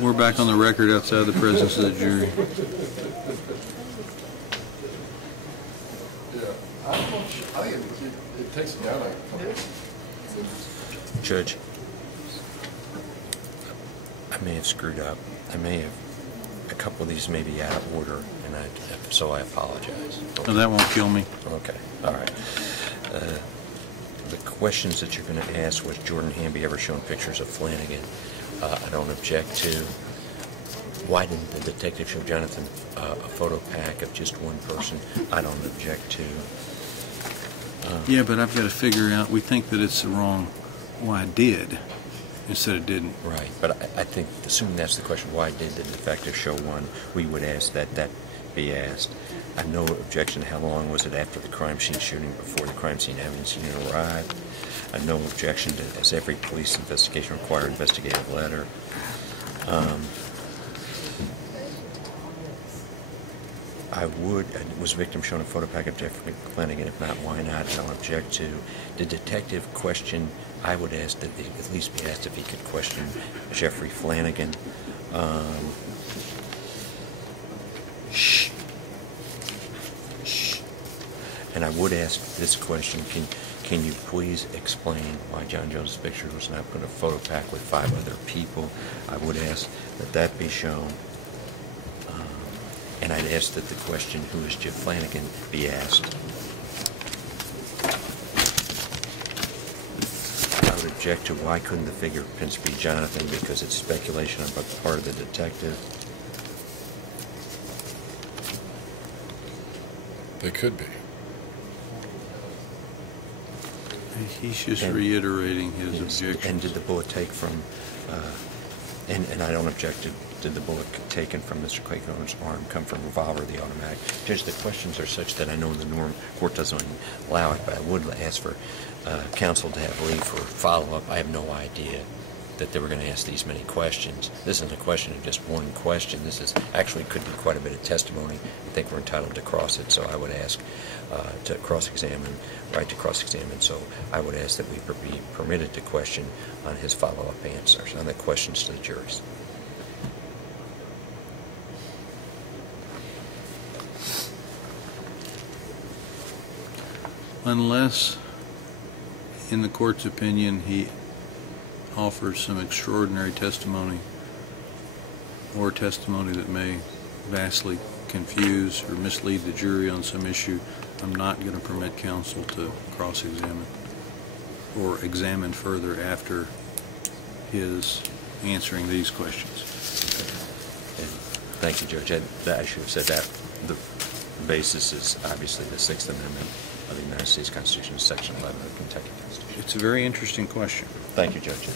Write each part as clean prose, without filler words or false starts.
We're back on the record outside the presence of the jury. Yeah, I think it takes it down a couple. Judge, I may have screwed up. I may have, a couple of these may be out of order, and so I apologize. No, that won't kill me. Okay, all right. The questions that you're going to ask, was Jordan Hamby ever shown pictures of Flanagan? I don't object to. Why didn't the detective show Jonathan a photo pack of just one person? I don't object to. Yeah, but I've got to figure out, we think that it's the wrong, why I did, instead of didn't. Right, but I think, assuming that's the question, why did the detective show one, we would ask that be asked. I have no objection to how long was it after the crime scene shooting, before the crime scene evidence unit arrived. I have no objection to, as every police investigation requires, investigative letter. Was victim shown a photo pack of Jeffrey Flanagan? If not, why not? I don't object to. The detective question, I would ask that it at least be asked if he could question Jeffrey Flanagan. And I would ask this question, can you please explain why John Jones' picture was not put in a photo pack with 5 other people? I would ask that be shown. And I'd ask that the question, who is Jeff Flanagan, be asked. I would object to why couldn't the fingerprints be Jonathan, because it's speculation on the part of the detective. They could be. He's just reiterating his objection. And did the bullet take from, and I don't object to, did the bullet taken from Mr. Clayton's arm come from a revolver or the automatic? Judge, the questions are such that I know the norm court doesn't allow it, but I would ask for counsel to have leave for follow-up. I have no idea that they were going to ask these many questions. This isn't a question of just one question. This is actually could be quite a bit of testimony. I think we're entitled to cross it, so I would ask to cross-examine, right to cross-examine. So I would ask that we be permitted to question on his follow-up answers, on the questions to the juries. Unless, in the court's opinion, he offers some extraordinary testimony or testimony that may vastly confuse or mislead the jury on some issue, I'm not going to permit counsel to cross-examine or examine further after his answering these questions. And thank you, Judge. I should have said that. The basis is obviously the Sixth Amendment of the United States Constitution, Section 11 of the Kentucky Constitution. It's a very interesting question. Thank you, Judge.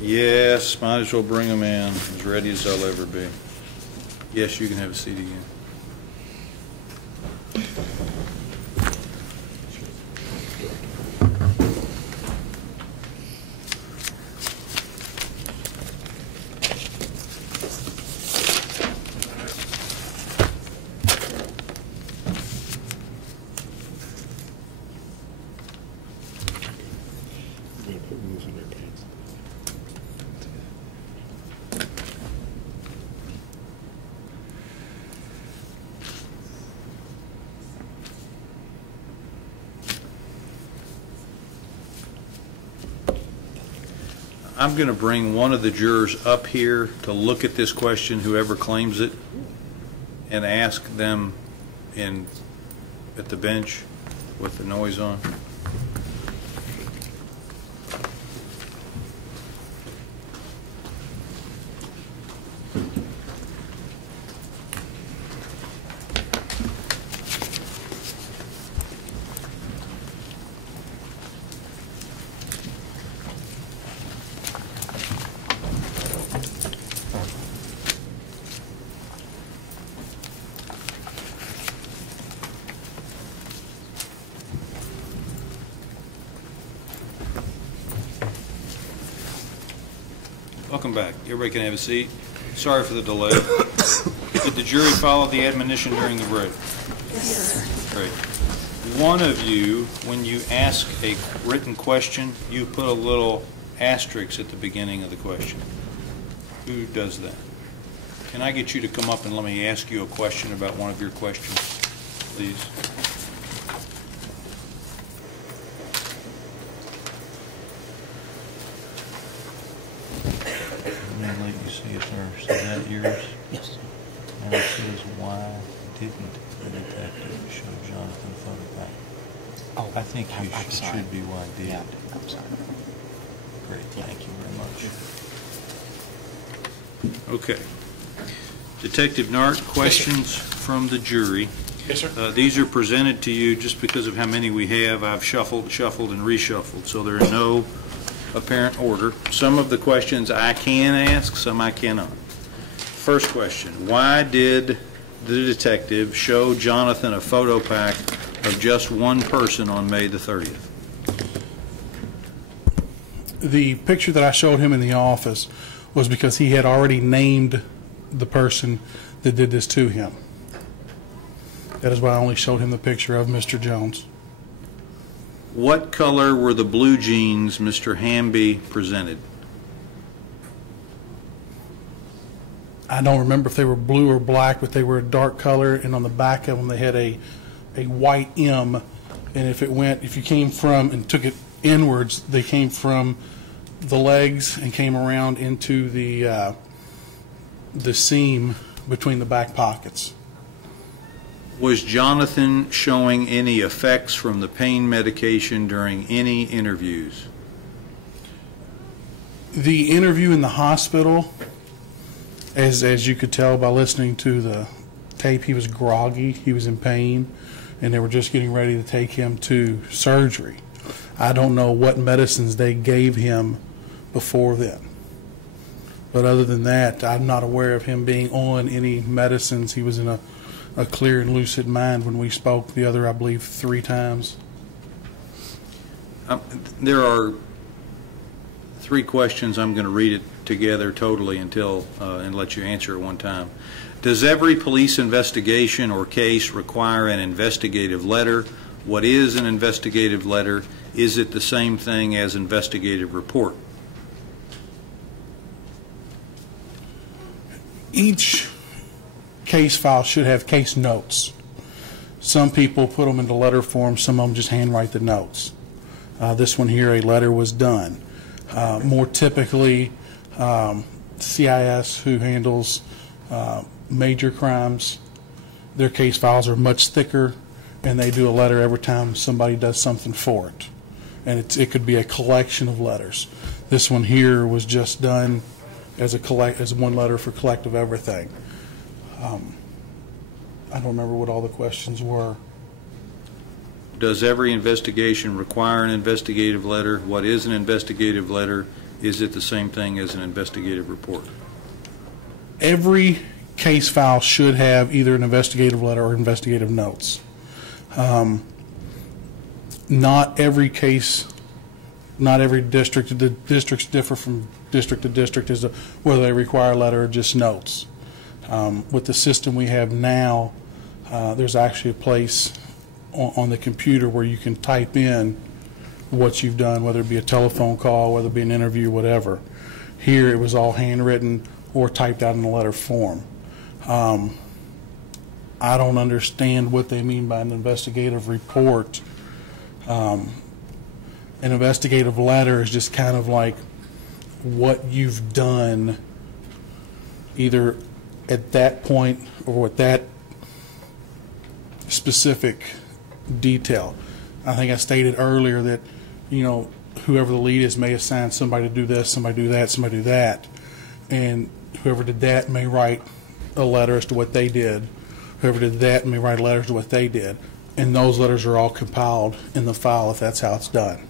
Yes, might as well bring him in, as ready as I'll ever be. Yes, you can have a seat again. I'm going to bring one of the jurors up here to look at this question, whoever claims it, and ask them at the bench with the noise on. Welcome back. Everybody can have a seat. Sorry for the delay. Did the jury follow the admonition during the break? Yes. Great. One of you, when you ask a written question, you put a little asterisk at the beginning of the question. Who does that? Can I get you to come up and let me ask you a question about one of your questions, please? Let me let you see it first. Is that yours? Yes. And it says, why didn't the detective show Jonathan a photograph? Oh, I think I'm it sorry. should be why did. Yeah, I'm sorry. Great, thank you very much. Okay. Detective Nart, questions from the jury. Yes, sir. These are presented to you just because of how many we have. I've shuffled, and reshuffled, so they're in no apparent order. Some of the questions I can ask, some I cannot. First question, why did the detective show Jonathan a photo pack of just one person on May the 30th? The picture that I showed him in the office was because he had already named the person that did this to him. That is why I only showed him the picture of Mr. Jones. What color were the blue jeans Mr. Hamby presented? I don't remember if they were blue or black, but they were a dark color, and on the back of them they had a white M, and if you came from and took it inwards, they came from the legs and came around into the seam between the back pockets. Was Jonathan showing any effects from the pain medication during any interviews? The interview in the hospital, as you could tell by listening to the tape, he was groggy, he was in pain, and they were just getting ready to take him to surgery. I don't know what medicines they gave him before then. But other than that, I'm not aware of him being on any medicines. He was in a clear and lucid mind when we spoke the other, I believe, 3 times. There are 3 questions. I'm going to read it together totally until and let you answer at one time. Does every police investigation or case require an investigative letter? What is an investigative letter? Is it the same thing as investigative report? Each case file should have case notes. Some people put them into letter form, some of them just handwrite the notes. This one here, a letter was done. More typically, CIS, who handles major crimes, their case files are much thicker, and they do a letter every time somebody does something for it. And it could be a collection of letters. This one here was just done as one letter for collective everything. I don't remember what all the questions were. Does every investigation require an investigative letter? What is an investigative letter? Is it the same thing as an investigative report? Every case file should have either an investigative letter or investigative notes. Not every case, not every district, the districts differ from district to district as to whether they require a letter or just notes. With the system we have now, there's actually a place on the computer where you can type in what you've done, whether it be a telephone call, whether it be an interview, whatever. Here it was all handwritten or typed out in a letter form. I don't understand what they mean by an investigative report. An investigative letter is just kind of like what you've done either at that point or with that specific detail. I think I stated earlier that, you know, whoever the lead is may assign somebody to do this, somebody do that, somebody do that, and whoever did that may write a letter as to what they did. Whoever did that may write letters to what they did, and those letters are all compiled in the file if that's how it's done.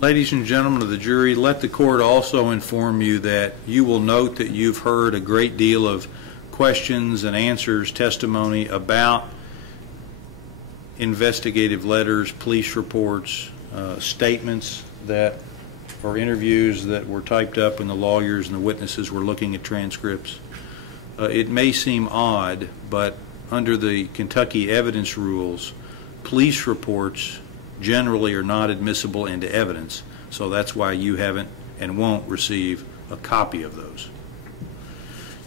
Ladies and gentlemen of the jury, let the court also inform you that you will note that you've heard a great deal of questions and answers, testimony about investigative letters, police reports, statements that or interviews that were typed up when the lawyers and the witnesses were looking at transcripts. It may seem odd, but under the Kentucky evidence rules, police reports generally are not admissible into evidence, so that's why you haven't and won't receive a copy of those.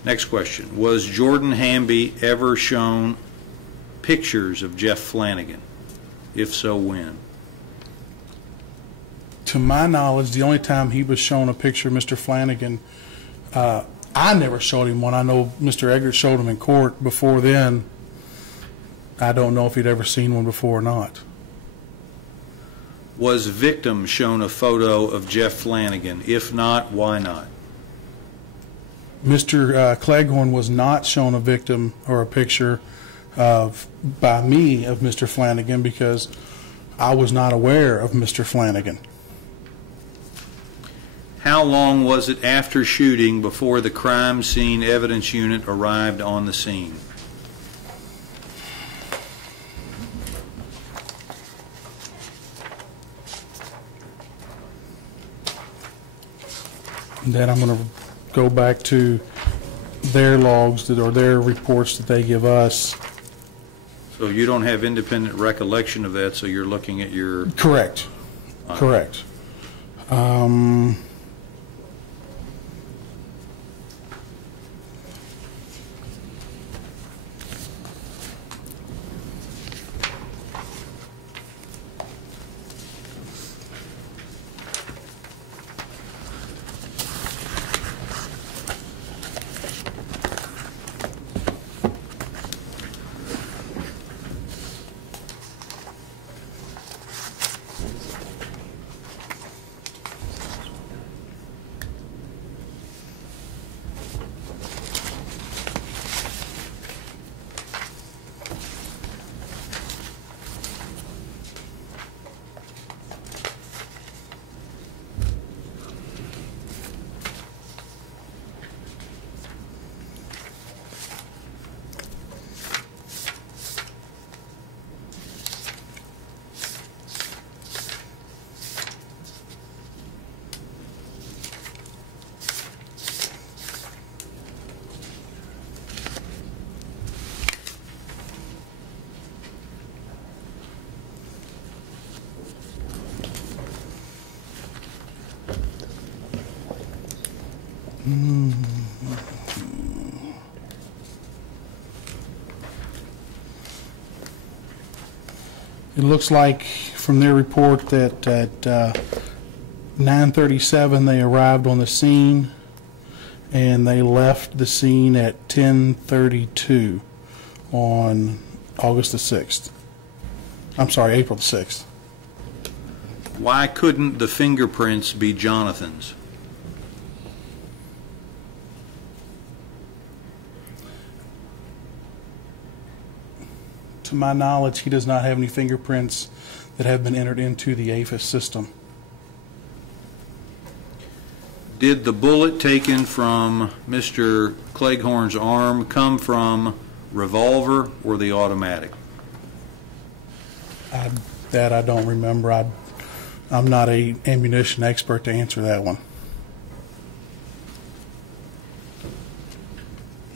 Next question. Was Jordan Hamby ever shown pictures of Jeff Flanagan? If so, when? To my knowledge, the only time he was shown a picture of Mr. Flanagan, I never showed him one. I know Mr. Eggert showed him in court. Before then, I don't know if he'd ever seen one before or not. Was victim shown a photo of Jeff Flanagan? If not, why not? Mr. Cleghorn was not shown a victim or a picture by me of Mr. Flanagan because I was not aware of Mr. Flanagan. How long was it after shooting before the crime scene evidence unit arrived on the scene? And then I'm going to go back to their logs or their reports that they give us. So you don't have independent recollection of that, so you're looking at your... Correct. Correct. It looks like from their report that at 9:37 they arrived on the scene and they left the scene at 10:32 on August the 6th. I'm sorry, April the 6th. Why couldn't the fingerprints be Jonathan's? To my knowledge, he does not have any fingerprints that have been entered into the APHIS system. Did the bullet taken from Mr. Cleghorn's arm come from revolver or the automatic? That I don't remember. I'm not a ammunition expert to answer that one.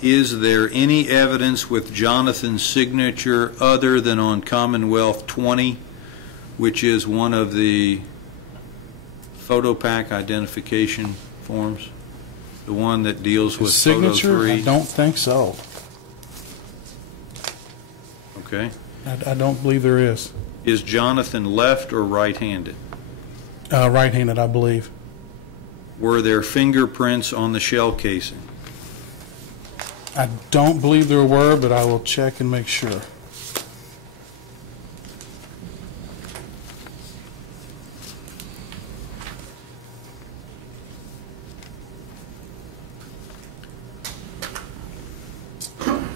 Is there any evidence with Jonathan's signature other than on Commonwealth 20, which is one of the PhotoPack identification forms? The one that deals with Photo Signature? 3? I don't think so. Okay. I don't believe there is. Is Jonathan left or right-handed? Right-handed, I believe. Were there fingerprints on the shell casing? I don't believe there were, but I will check and make sure.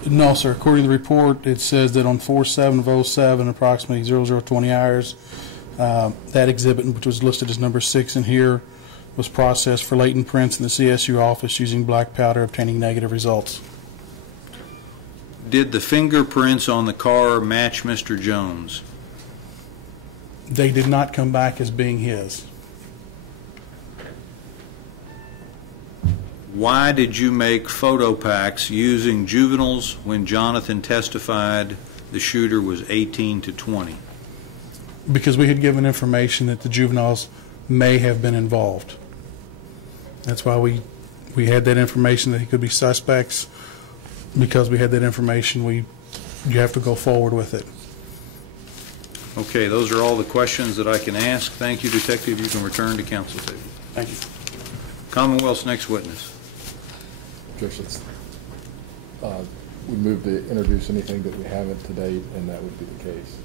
No, sir. According to the report, it says that on 4/7/07, approximately 0020 hours, that exhibit, which was listed as number 6 in here, was processed for latent prints in the CSU office using black powder, obtaining negative results. Did the fingerprints on the car match Mr. Jones? They did not come back as being his. why did you make photo packs using juveniles when Jonathan testified the shooter was 18 to 20? Because we had given information that the juveniles may have been involved. That's why we had that information that he could be suspects. Because we had that information, you have to go forward with it. Okay, those are all the questions that I can ask. Thank you, Detective. You can return to counsel table. Thank you. Commonwealth's next witness. Judge, we move to introduce anything that we haven't to date, and that would be the case.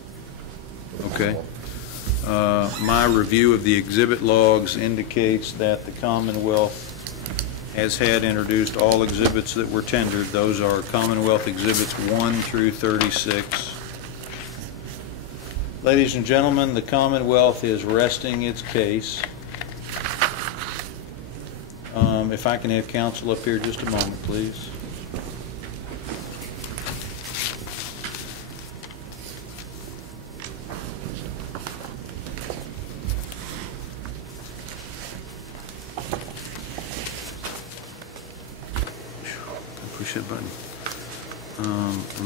Okay. My review of the exhibit logs indicates that the Commonwealth has had introduced all exhibits that were tendered. Those are Commonwealth Exhibits 1 through 36. Ladies and gentlemen, the Commonwealth is resting its case. If I can have counsel up here just a moment, please. Push that button.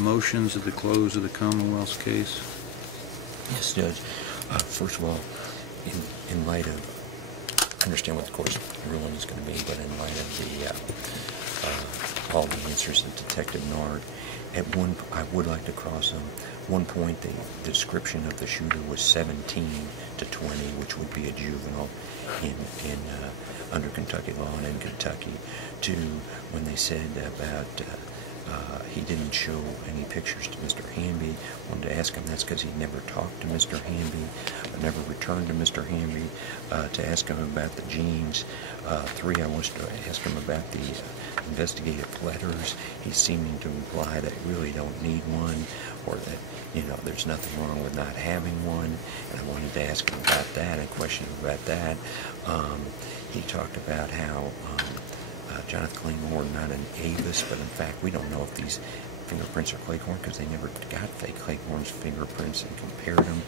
Motions at the close of the Commonwealth's case. Yes, Judge. First of all, in light of, I understand what the court's ruling is going to be, but in light of all the answers of Detective Nard, I would like to cross them. One point, the description of the shooter was 17 to 20, which would be a juvenile under Kentucky law and in Kentucky. Two, when they said about he didn't show any pictures to Mr. Hamby, wanted to ask him that's because he never talked to Mr. Hamby, never returned to Mr. Hamby to ask him about the jeans. Three, I was to ask him about the investigative letters. He's seeming to imply that you really don't need one, or that, there's nothing wrong with not having one, and I wanted to ask him about that and question him about that. He talked about how Jonathan Claiborne, not an Avis, but in fact we don't know if these fingerprints are Claiborne because they never got fake Claiborne's fingerprints and compared them.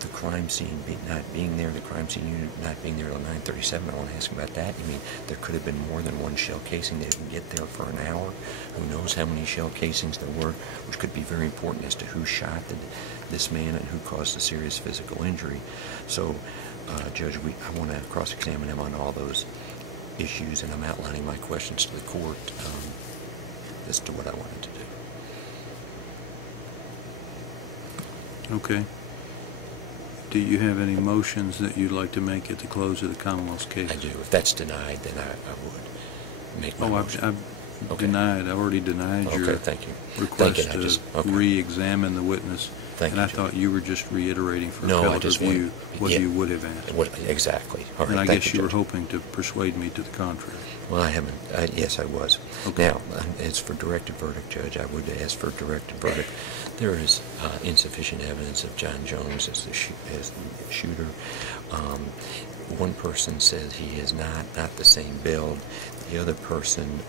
The crime scene not being there, the crime scene unit not being there till 9:37, I want to ask him about that. You mean there could have been more than one shell casing? They didn't get there for an hour. Who knows how many shell casings there were, which could be very important as to who shot this man and who caused the serious physical injury. So, Judge, I want to cross-examine him on all those issues, and I'm outlining my questions to the court as to what I wanted to do. Okay. Do you have any motions that you'd like to make at the close of the Commonwealth's case? I do. If that's denied, then I would make my motion. I've Okay. denied. I already denied your thank you. request Thank you. to re-examine the witness. Thank and you, I thought you were just reiterating for No, I appellate just review what yeah. you would have asked. Exactly. All right, And I thank guess you were Judge. hoping to persuade me to the contrary. Well, I haven't. Yes, I was. Okay. Now, it's for directed verdict, Judge. I would ask for a directed verdict. There is insufficient evidence of John Jones as the shooter. One person says he is not the same build. The other person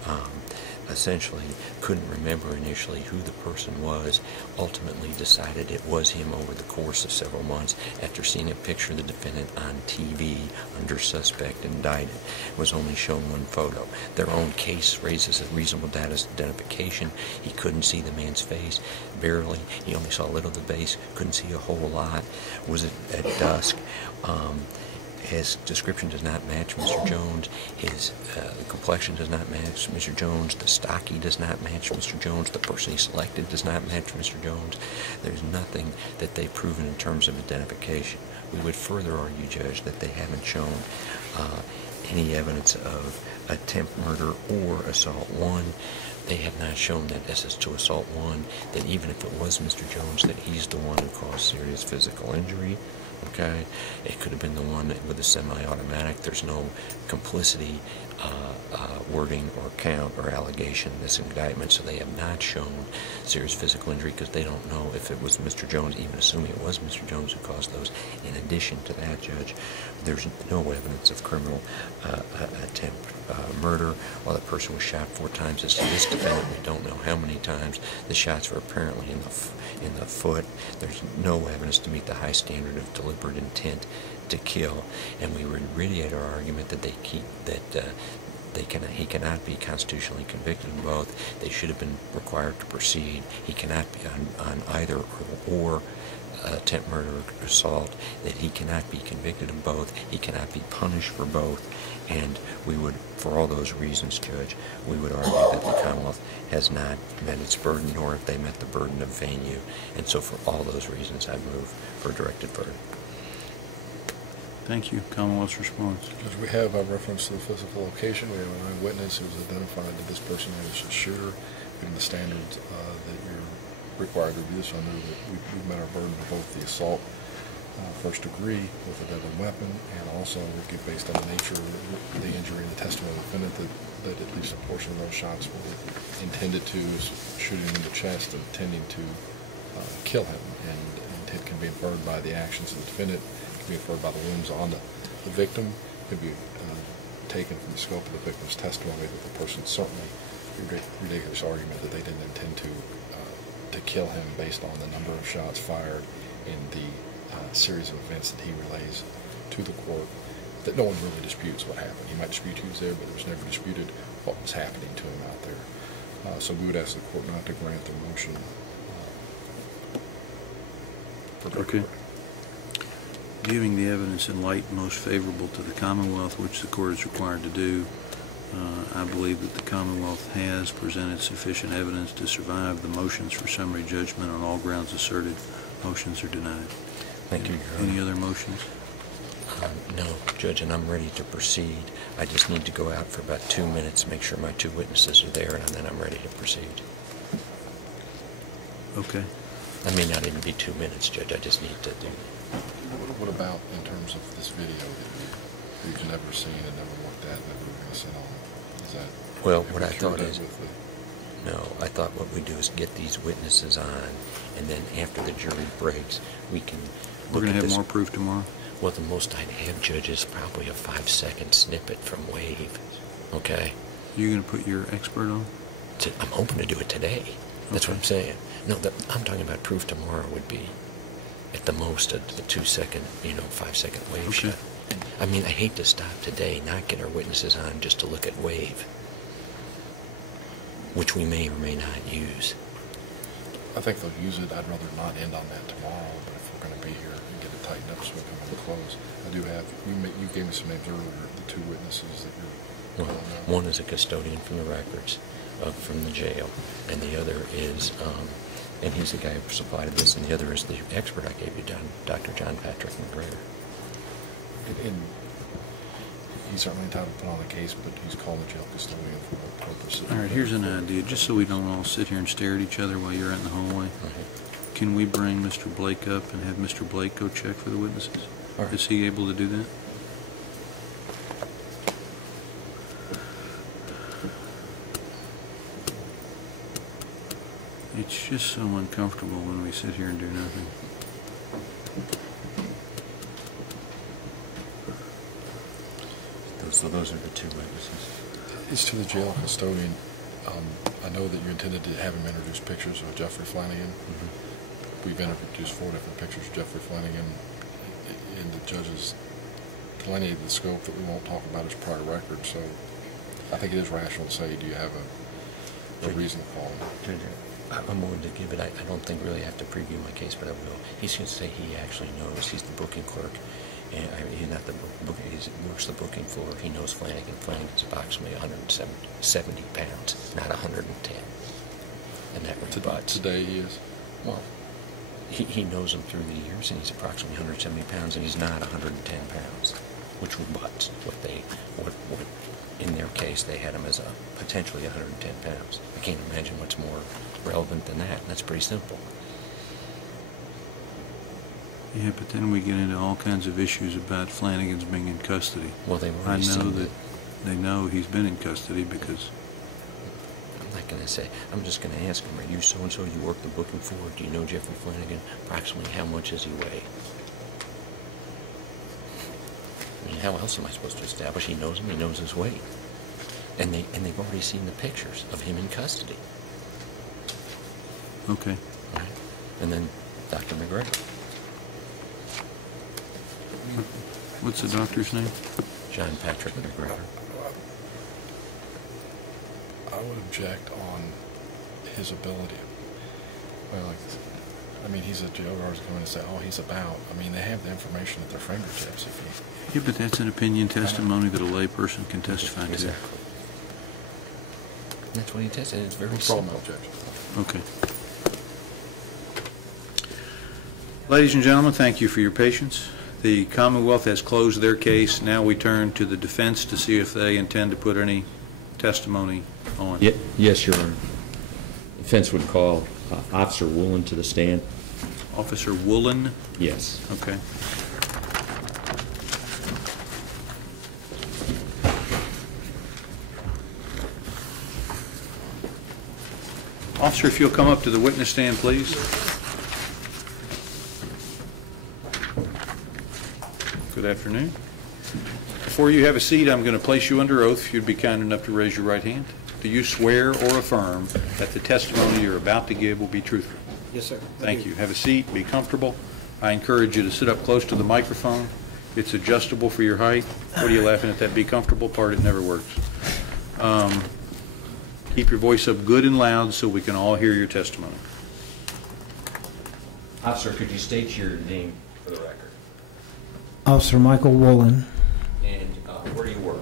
essentially couldn't remember initially who the person was, ultimately decided it was him over the course of several months after seeing a picture of the defendant on TV under suspect indicted. Was only shown one photo. Their own case raises a reasonable doubt as to identification. He couldn't see the man's face, barely. He only saw a little of the base, couldn't see a whole lot. Was it at dusk? His description does not match Mr. Jones. His complexion does not match Mr. Jones. The stocky does not match Mr. Jones. The person he selected does not match Mr. Jones. There's nothing that they've proven in terms of identification. We would further argue, Judge, that they haven't shown any evidence of attempt murder or assault one. They have not shown that as to assault one, that even if it was Mr. Jones, that he's the one who caused serious physical injury. Okay, it could have been the one with a semi-automatic. There's no complicity wording or count or allegation in this indictment, so they have not shown serious physical injury because they don't know if it was Mr. Jones, even assuming it was Mr. Jones who caused those. In addition to that, Judge, there's no evidence of criminal attempt murder. While the person was shot 4 times, as to this defendant, we don't know how many times. The shots were apparently in the foot. There's no evidence to meet the high standard of deliberate intent to kill, and we would reiterate our argument that he cannot be constitutionally convicted of both. They should have been required to proceed. He cannot be on either or attempt murder or assault, that he cannot be convicted of both. He cannot be punished for both. And we would, for all those reasons, Judge, we would argue that the Commonwealth has not met its burden, nor have they met the burden of venue. And so for all those reasons, I move for a directed verdict. Thank you. Commonwealth's response. Because we have a reference to the physical location, we have an eyewitness who was identified that this person was a shooter, given the standards that you're required to do this under, that we've met our burden of both the assault, first degree with a deadly weapon, and also based on the nature of the injury and the testimony of the defendant that at least a portion of those shots were intended to, shooting him in the chest, intending to kill him, and intent can be inferred by the actions of the defendant, can be inferred by the wounds on the victim, could be taken from the scope of the victim's testimony that the person certainly, ridiculous argument that they didn't intend to kill him based on the number of shots fired in the series of events that he relays to the court, that no one really disputes what happened. He might dispute he was there, but it was never disputed what was happening to him out there. So we would ask the court not to grant the motion. Okay. Viewing the evidence in light most favorable to the Commonwealth, which the court is required to do, I believe that the Commonwealth has presented sufficient evidence to survive the motions for summary judgment on all grounds asserted. Motions are denied. Thank you, Your Honor. Any other motions? No, Judge, and I'm ready to proceed. I just need to go out for about 2 minutes, make sure my two witnesses are there, and then I'm ready to proceed. Okay. I may not even be 2 minutes, Judge. I just need to do. What about in terms of this video that you've never seen and never looked at, never going to sit on? Is that, Well, have what you I thought cured is, that with no, I thought what we do is get these witnesses on, and then after the jury breaks, we can We're look going at to have this. more proof tomorrow? Well, the most I'd have, Judge, is probably a 5-second snippet from Wave. Okay? You're going to put your expert on? I'm hoping to do it today. That's Okay. what I'm saying. No, I'm talking about proof tomorrow would be, at the most, a 2-second, 5-second Wave Okay. shot. I mean, I hate to stop today, not get our witnesses on just to look at Wave, which we may or may not use. I think they'll use it. I'd rather not end on that tomorrow, but if we're going to be here and get it tightened up so we come in close. I do have, you gave me some names earlier, the two witnesses that you're Well, calling out. one is a custodian from the records, from the jail, and the other is, and he's the guy who supplied this, and the other is the expert I gave you, Dr. John Patrick McGregor. And he's certainly entitled to put on a case, but he's called a jail custodian for what purpose? All right, here's an idea, just so we don't all sit here and stare at each other while you're out in the hallway. Can we bring Mr. Blake up and have Mr. Blake go check for the witnesses? All right. Is he able to do that? It's just so uncomfortable when we sit here and do nothing. So those are the two witnesses. It's to the jail custodian. I know that you intended to have him introduce pictures of Jeffrey Flanagan. We've introduced 4 different pictures of Jeffrey Flanagan, and the judges delineated the scope that we won't talk about his prior record. So I think it is rational to say, do you have a reason to call him? I'm willing to give it. I don't think really I have to preview my case, but I will. He's going to say he actually knows. He's the booking clerk. And he's not the booking. He works the booking floor. He knows Flanagan. Flanagan's approximately 170 pounds, not 110. And that rebuts. Today he is? Well, he knows him through the years, and he's approximately 170 pounds, and he's not 110 pounds, which rebuts what in their case, they had him as potentially 110 pounds. I can't imagine what's more relevant than that, and that's pretty simple. Yeah, but then we get into all kinds of issues about Flanagan's being in custody. Well, they've I already know seen that they know he's been in custody because... I'm not going to say. I'm just going to ask him, are you so-and-so? You work the booking floor? Do you know Jeffrey Flanagan? Approximately how much does he weigh? I mean, how else am I supposed to establish he knows him? He knows his weight. And they've already seen the pictures of him in custody. Okay. Right? And then Dr. McGregor. What's the doctor's name? John Patrick McGregor. I would object on his ability. Well, like, I mean, he's a jail guard's going to say, oh, he's about. I mean, they have the information at their fingertips. If Yeah, but that's an opinion testimony that a layperson can testify to. Exactly. That's what he tested. It's very you call my simple. objection. Okay. Ladies and gentlemen, thank you for your patience. The Commonwealth has closed their case. Now we turn to the defense to see if they intend to put any testimony on. Yes, Your Honor. Defense would call Officer Woolen to the stand. Officer Woolen? Yes. Okay. Officer, if you'll come up to the witness stand, please. Good afternoon. Before you have a seat, I'm going to place you under oath. If you'd be kind enough to raise your right hand. Do you swear or affirm that the testimony you're about to give will be truthful? Yes, sir. Thank you. Have a seat. Be comfortable. I encourage you to sit up close to the microphone. It's adjustable for your height. What are you laughing at? That be comfortable part? It never works. Keep your voice up good and loud so we can all hear your testimony. Officer, could you state your name for the record? Officer Michael Woolen, And where do you work?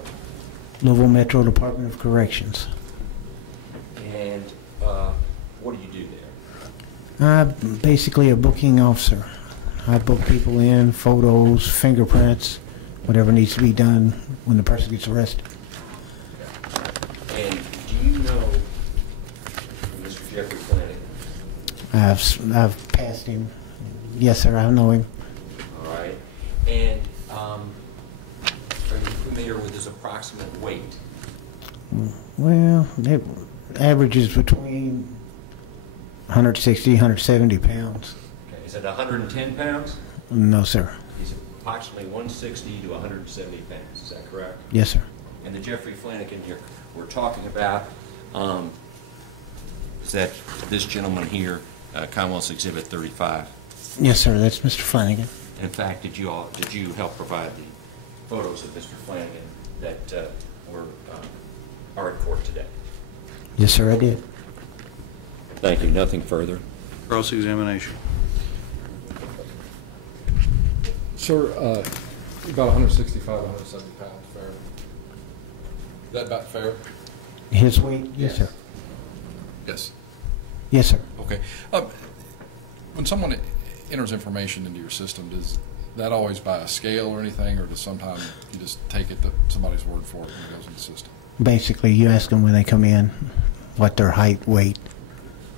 Louisville Metro Department of Corrections. And what do you do there? I'm basically a booking officer. I book people in, photos, fingerprints, whatever needs to be done when the person gets arrested. And do you know Mr. Jeffrey Flanagan? I've passed him. Yes, sir, I know him. All right. And are you familiar with his approximate weight? Well, it averages between 160, 170 pounds. Okay. Is it 110 pounds? No, sir. He's approximately 160 to 170 pounds. Is that correct? Yes, sir. And the Jeffrey Flanagan we're talking about is that this gentleman here, Commonwealth's Exhibit 35. Yes, sir, that's Mr. Flanagan. In fact, did you help provide the photos of Mr. Flanagan that are in court today? Yes, sir, I did. Thank you. Nothing further. Cross-examination. Sir, about 165, 170 pounds, fair. Is that about fair? His weight? Yes, sir. Yes. Yes, sir. Okay. When someone enters information into your system, does that always by a scale or anything, or does sometimes you just take it somebody's word for it when it goes in the system? Basically, you ask them when they come in what their height, weight,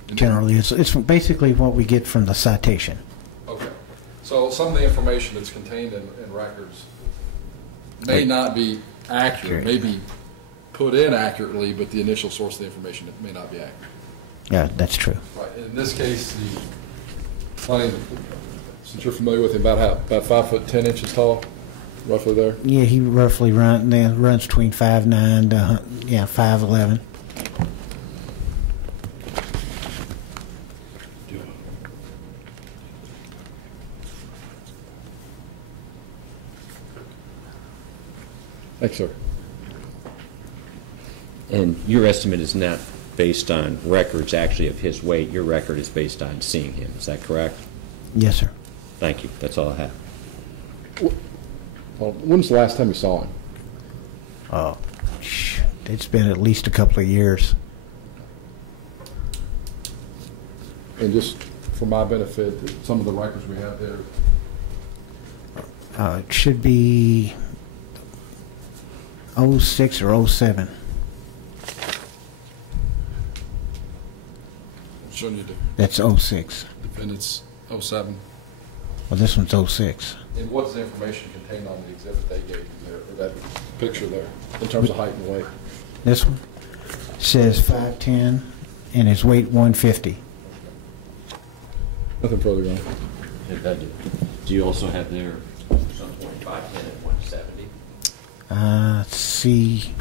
generally. It's basically what we get from the citation. Okay. So some of the information that's contained in records may not be accurate, may be put in accurately, but the initial source of the information may not be accurate. Yeah, that's true. Right. In this case, since you're familiar with him, about 5 foot 10 inches tall, roughly there. Yeah, he roughly runs between 5'9" to 5'11". Thanks, sir. And your estimate is not based on records actually of his weight. Your record is based on seeing him. Is that correct? Yes, sir. Thank you. That's all I have. Well, when's the last time you saw him? It's been at least a couple of years. And just for my benefit, some of the records we have there. It should be 06 or 07. Showing you the That's 06. defendant's 07. Well, this one's 06. And what's the information contained on the exhibit they gave you there, or that picture there, in terms of height and weight? This one says 5'10", and his weight 150. Nothing further, Your Honor. Do you also have there? Some 25, 10, and 170. Let's see.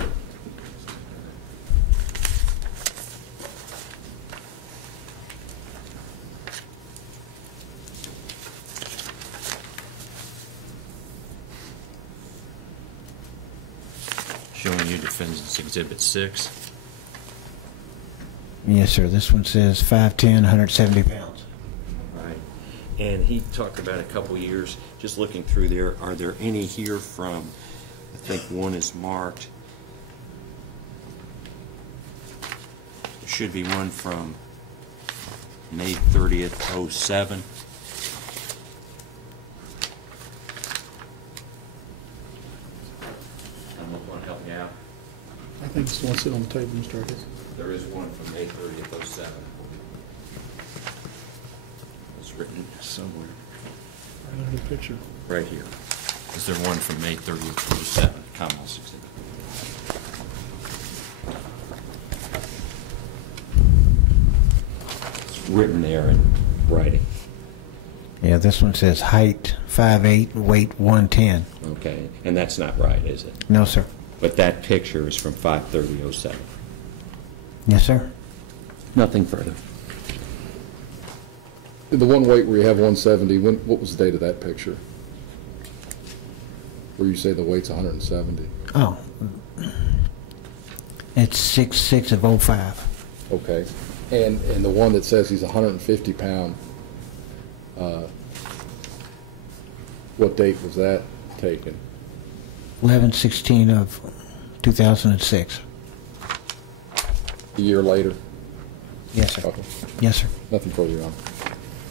showing you Defendant's Exhibit 6. Yes, sir. This one says 5'10", 170 pounds. Right. And he talked about a couple years, just looking through there, are there any here from, I think one is marked. There should be one from May 30th, 07. Someone want to help me out? I think it's the one sitting on the table, Mr. Harris. There is one from May 30th, 07. It's written somewhere. Right under the picture. Right here. Is there one from May 30th, 07, Commonwealth's Exhibit? It's written there in writing. Yeah, this one says height 5'8", weight 110. Okay, and that's not right, is it? No, sir. But that picture is from 5/30/07. Yes, sir. Nothing further. The one weight where you have 170, what was the date of that picture? Where you say the weight's 170? Oh, it's 6/6 of 05. Okay. And the one that says he's 150 pound, what date was that taken? 11/16 of 2006. A year later? Yes, sir. Okay. Yes, sir. Nothing further, Your Honor.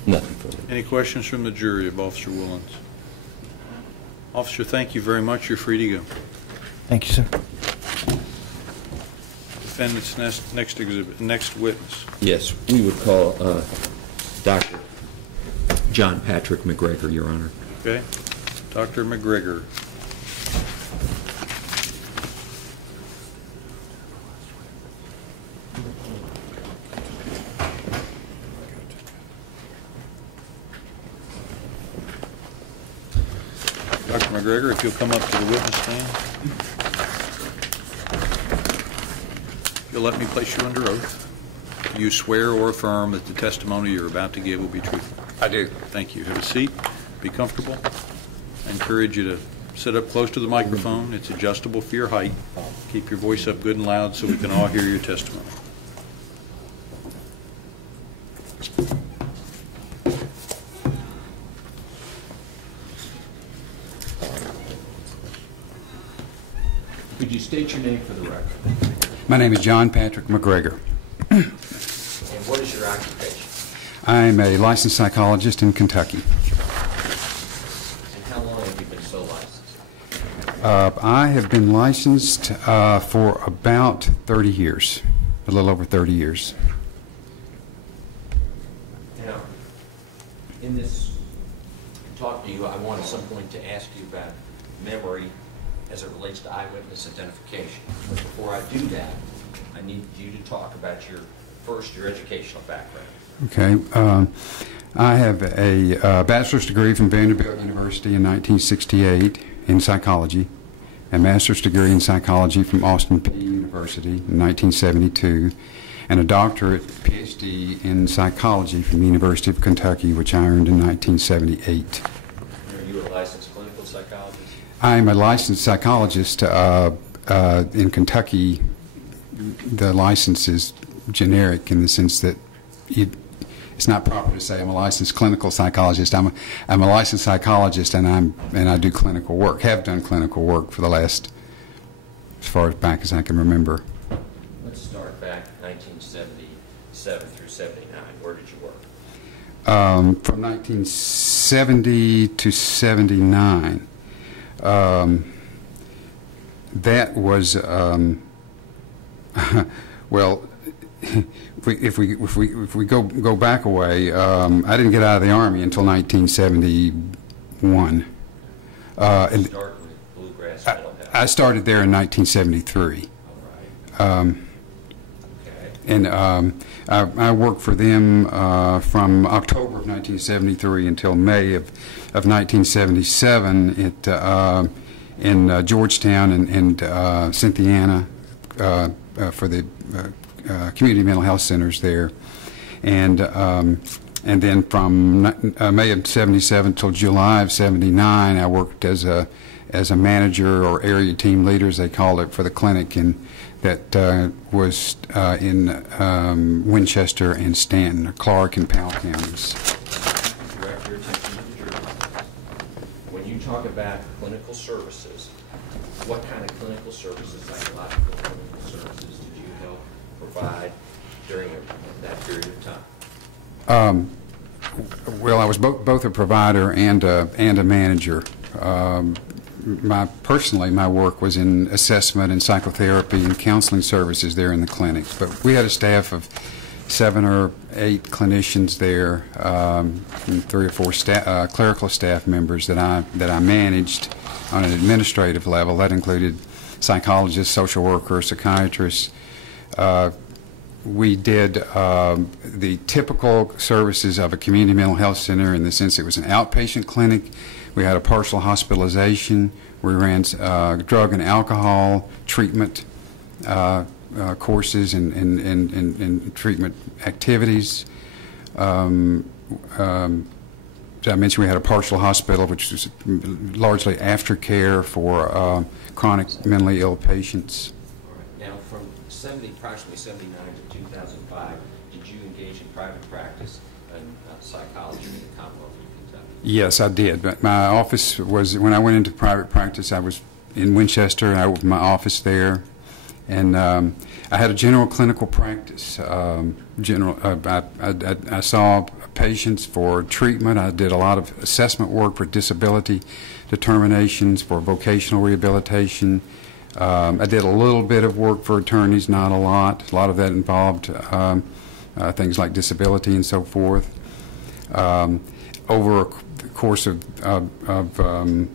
Nothing further. Any questions from the jury of Officer Willens? Officer, thank you very much. You're free to go. Thank you, sir. Defendant's next exhibit, next witness. Yes, we would call Dr. John Patrick McGregor, Your Honor. Okay? Dr. McGregor. Dr. McGregor, if you'll come up to the witness stand. You'll let me place you under oath. Do you swear or affirm that the testimony you're about to give will be truthful? I do. Thank you. Have a seat. Be comfortable. I encourage you to sit up close to the microphone. It's adjustable for your height. Keep your voice up good and loud so we can all hear your testimony. Could you state your name for the record? My name is John Patrick McGregor. And what is your occupation? I'm a licensed psychologist in Kentucky. And how long have you been so licensed? I have been licensed for about 30 years, a little over 30 years. Now, in this talk to you, I want at some point to ask you about memory as it relates to eyewitness identification. But before I do that, I need you to talk about your educational background. Okay. I have a bachelor's degree from Vanderbilt University in 1968 in psychology, a master's degree in psychology from Austin Peay University in 1972, and a doctorate PhD in psychology from the University of Kentucky, which I earned in 1978. Are you a licensed clinical psychologist? I'm a licensed psychologist in Kentucky. The license is generic in the sense that it's not proper to say I'm a licensed clinical psychologist. I'm a licensed psychologist, and I do clinical work. Have done clinical work for the last, as far back as I can remember. Let's start back 1977 through 79. Where did you work? From 1970 to 79. That was well. If we go back a way, I didn't get out of the Army until 1971. Start with Bluegrass Mental Health. I started there in 1973. All right. Okay. And I worked for them from October of 1973 until May of 1977 in Georgetown and Cynthiana for the community mental health centers there, and then from May of '77 till July of '79, I worked as a as a manager or area team leader, as they called it, for the clinic, and that was in Winchester and Stanton, Clark and Powell counties. Direct your attention to the jury. When you talk about clinical services, what kind of clinical services, psychological clinical services, did you help provide during that period of time? Well, I was both a provider and a manager. Personally, my work was in assessment and psychotherapy and counseling services there in the clinic. But we had a staff of 7 or 8 clinicians there, and 3 or 4 clerical staff members that I managed on an administrative level. That included psychologists, social workers, psychiatrists. We did the typical services of a community mental health center in the sense it was an outpatient clinic. We had a partial hospitalization. We ran drug and alcohol treatment courses and treatment activities. I mentioned we had a partial hospital, which was largely aftercare for chronic mentally ill patients. All right. Now, from approximately 79 to 2005, did you engage in private practice in psychology in the Commonwealth of Kentucky? Yes, I did. But my office was, when I went into private practice, I was in Winchester, and I opened my office there. And I had a general clinical practice. I saw patients for treatment. I did a lot of assessment work for disability determinations, for vocational rehabilitation. I did a little bit of work for attorneys, not a lot. A lot of that involved things like disability and so forth. Over the course of over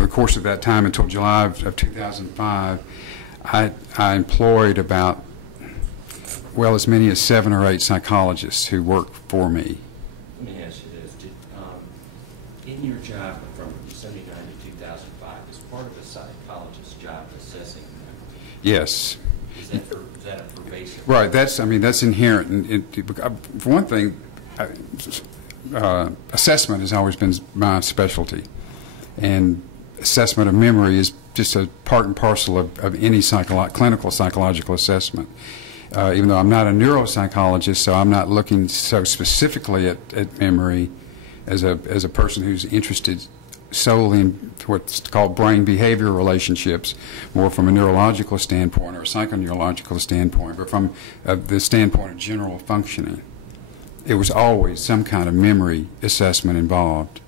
the course of that time until July of 2005, I employed about, well, as many as 7 or 8 psychologists who worked for me. Let me ask you this. In your job from 79 to 2005, is part of a psychologist's job assessing memory? Yes. Is that a pervasive? Right. That's inherent. For one thing, assessment has always been my specialty. And assessment of memory is just a part and parcel of any clinical psychological assessment. Even though I'm not a neuropsychologist, so I'm not looking so specifically at memory as a person who's interested solely in what's called brain behavior relationships, more from a neurological standpoint or a psychoneurological standpoint, but from the standpoint of general functioning. It was always some kind of memory assessment involved.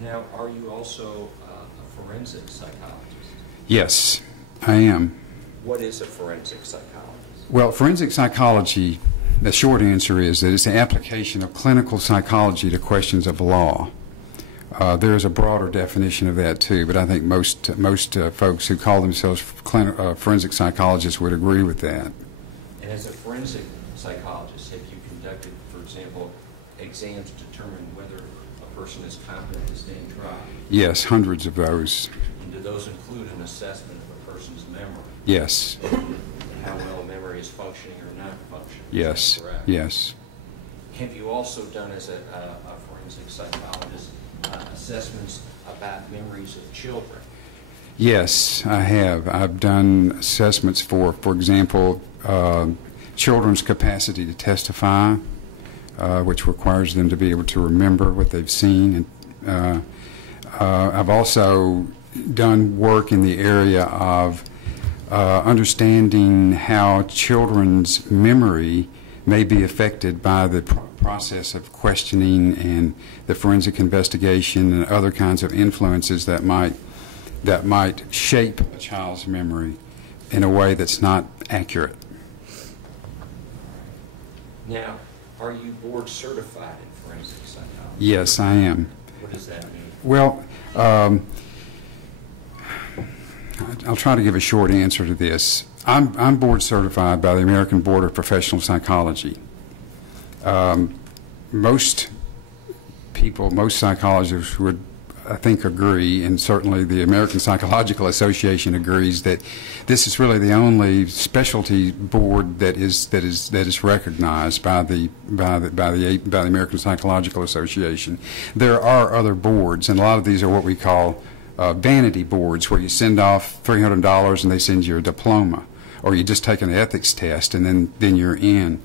Now, are you also a forensic psychologist? Yes, I am. What is a forensic psychologist? Well, forensic psychology, the short answer is that it's the application of clinical psychology to questions of law. There is a broader definition of that too, but I think most folks who call themselves forensic psychologists would agree with that. And as a forensic psychologist, have you conducted, for example, exams to determine whether a person is competent to stand trial? Yes, hundreds of those. And do those include an assessment of a person's memory? Yes. How well memory is functioning or not functioning? Yes. Correct. Yes. Have you also done, as a forensic psychologist, assessments about memories of children? Yes, I have. I've done assessments for example, children's capacity to testify, which requires them to be able to remember what they've seen. And I've also done work in the area of understanding how children's memory may be affected by the process of questioning and the forensic investigation and other kinds of influences that might shape a child's memory in a way that's not accurate. Now, are you board certified in forensic psychology? Yes, I am. What does that mean? Well, I'll try to give a short answer to this. I'm board certified by the American Board of Professional Psychology. Most psychologists would I think, agree, and certainly the American Psychological Association agrees, that this is really the only specialty board that is recognized by the American Psychological Association. There are other boards, and a lot of these are what we call vanity boards, where you send off $300 and they send you a diploma, or you just take an ethics test and then you're in.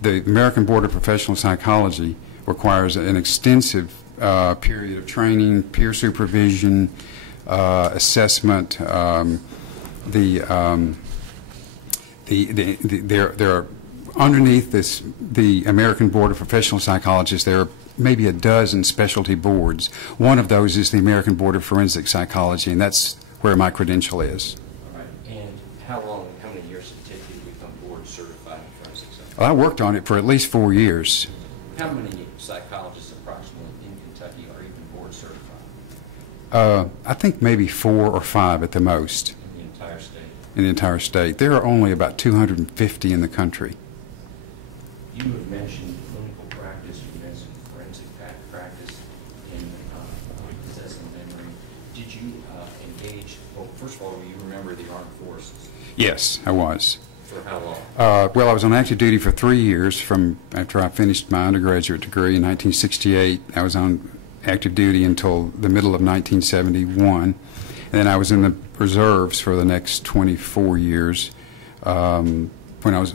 The American Board of Professional Psychology requires an extensive period of training, peer supervision, assessment. There are underneath this, the American Board of Professional Psychologists, there are maybe a dozen specialty boards. One of those is the American Board of Forensic Psychology, and that's where my credential is. All right. And how many years did it take you to become board certified in forensic psychology? Well, I worked on it for at least 4 years. How many psychologists approximately in Kentucky are even board certified? I think maybe 4 or 5 at the most. In the entire state? In the entire state. There are only about 250 in the country. You have mentioned clinical practice, you mentioned forensic practice in possessing memory. Did you engage, well, first of all, do you remember the armed forces? Yes, I was. For how long? Well, I was on active duty for 3 years from after I finished my undergraduate degree in 1968. I was on active duty until the middle of 1971. And then I was in the reserves for the next 24 years when I was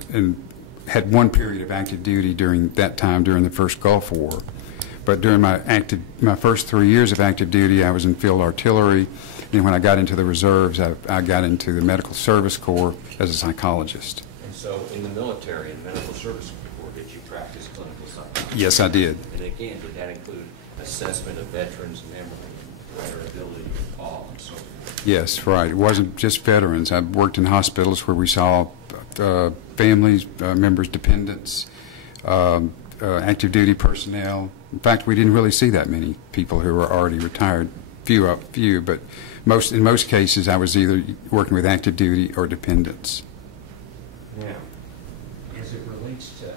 had one period of active duty during that time during the first Gulf War. But during my first 3 years of active duty, I was in field artillery. And when I got into the reserves, I got into the Medical Service Corps as a psychologist. And so in the military and Medical Service Corps, did you practice clinical psychology? Yes, I did. And again, did that include assessment of veterans' memory and their ability to recall and so forth? Yes, right. It wasn't just veterans. I worked in hospitals where we saw families, members, dependents, active duty personnel. In fact, we didn't really see that many people who were already retired. Few, but in most cases, I was either working with active duty or dependents. Now, as it relates to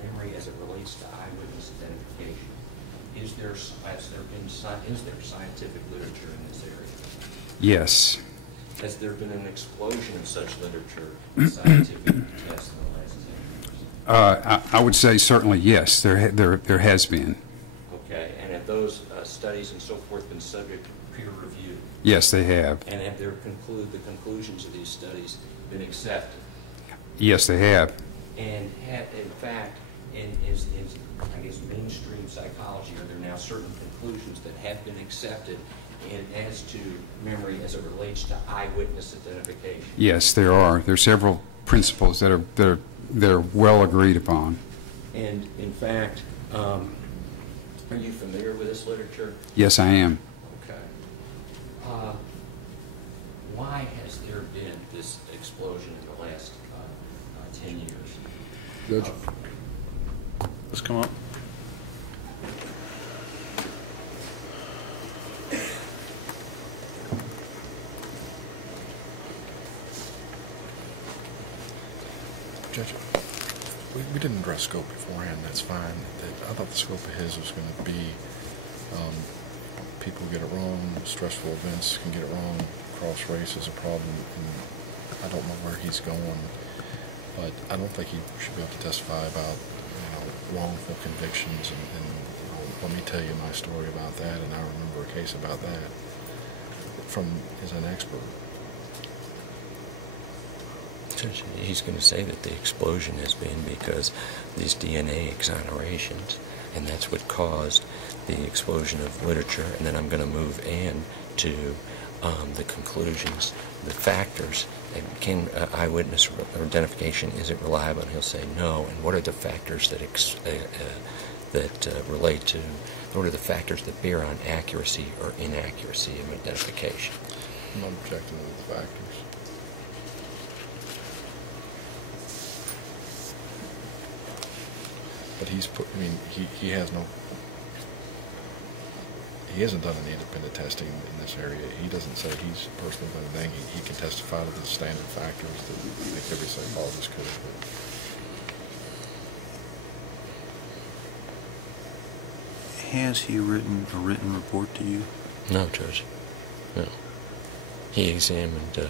memory, as it relates to eyewitness identification, is there scientific literature in this area? Yes. Has there been an explosion of such literature in scientific tests in the last 10 years? I would say certainly yes. There has been. Okay, and have those studies and so forth been subject to peer review? Yes, they have. And have the conclusions of these studies been accepted? Yes, they have. And have, in fact, in I guess mainstream psychology, are there now certain conclusions that have been accepted as to memory as it relates to eyewitness identification? Yes, there are. There are several principles that are well agreed upon. And in fact, are you familiar with this literature? Yes, I am. Okay. Why has there been this explosion in the last 10 years? Judge? Let's come up. Judge, we didn't address scope beforehand. That's fine. I thought the scope of his was going to be people get it wrong, stressful events can get it wrong, cross-race is a problem, and I don't know where he's going, but I don't think he should be able to testify about wrongful convictions, and let me tell you my story about that, and I remember a case about that from as an expert. He's going to say that the explosion has been because these DNA exonerations, and that's what caused the explosion of literature. And then I'm going to move to the conclusions, the factors. And can eyewitness identification, is it reliable? And he'll say no. And what are the factors that relate to? What are the factors that bear on accuracy or inaccuracy of identification? I'm not objecting to the factors. But he hasn't done any independent testing in this area. He doesn't say he's personally done anything. He can testify to the standard factors that I think every psychologist could. Has he written a written report to you? No, Judge. No. He examined the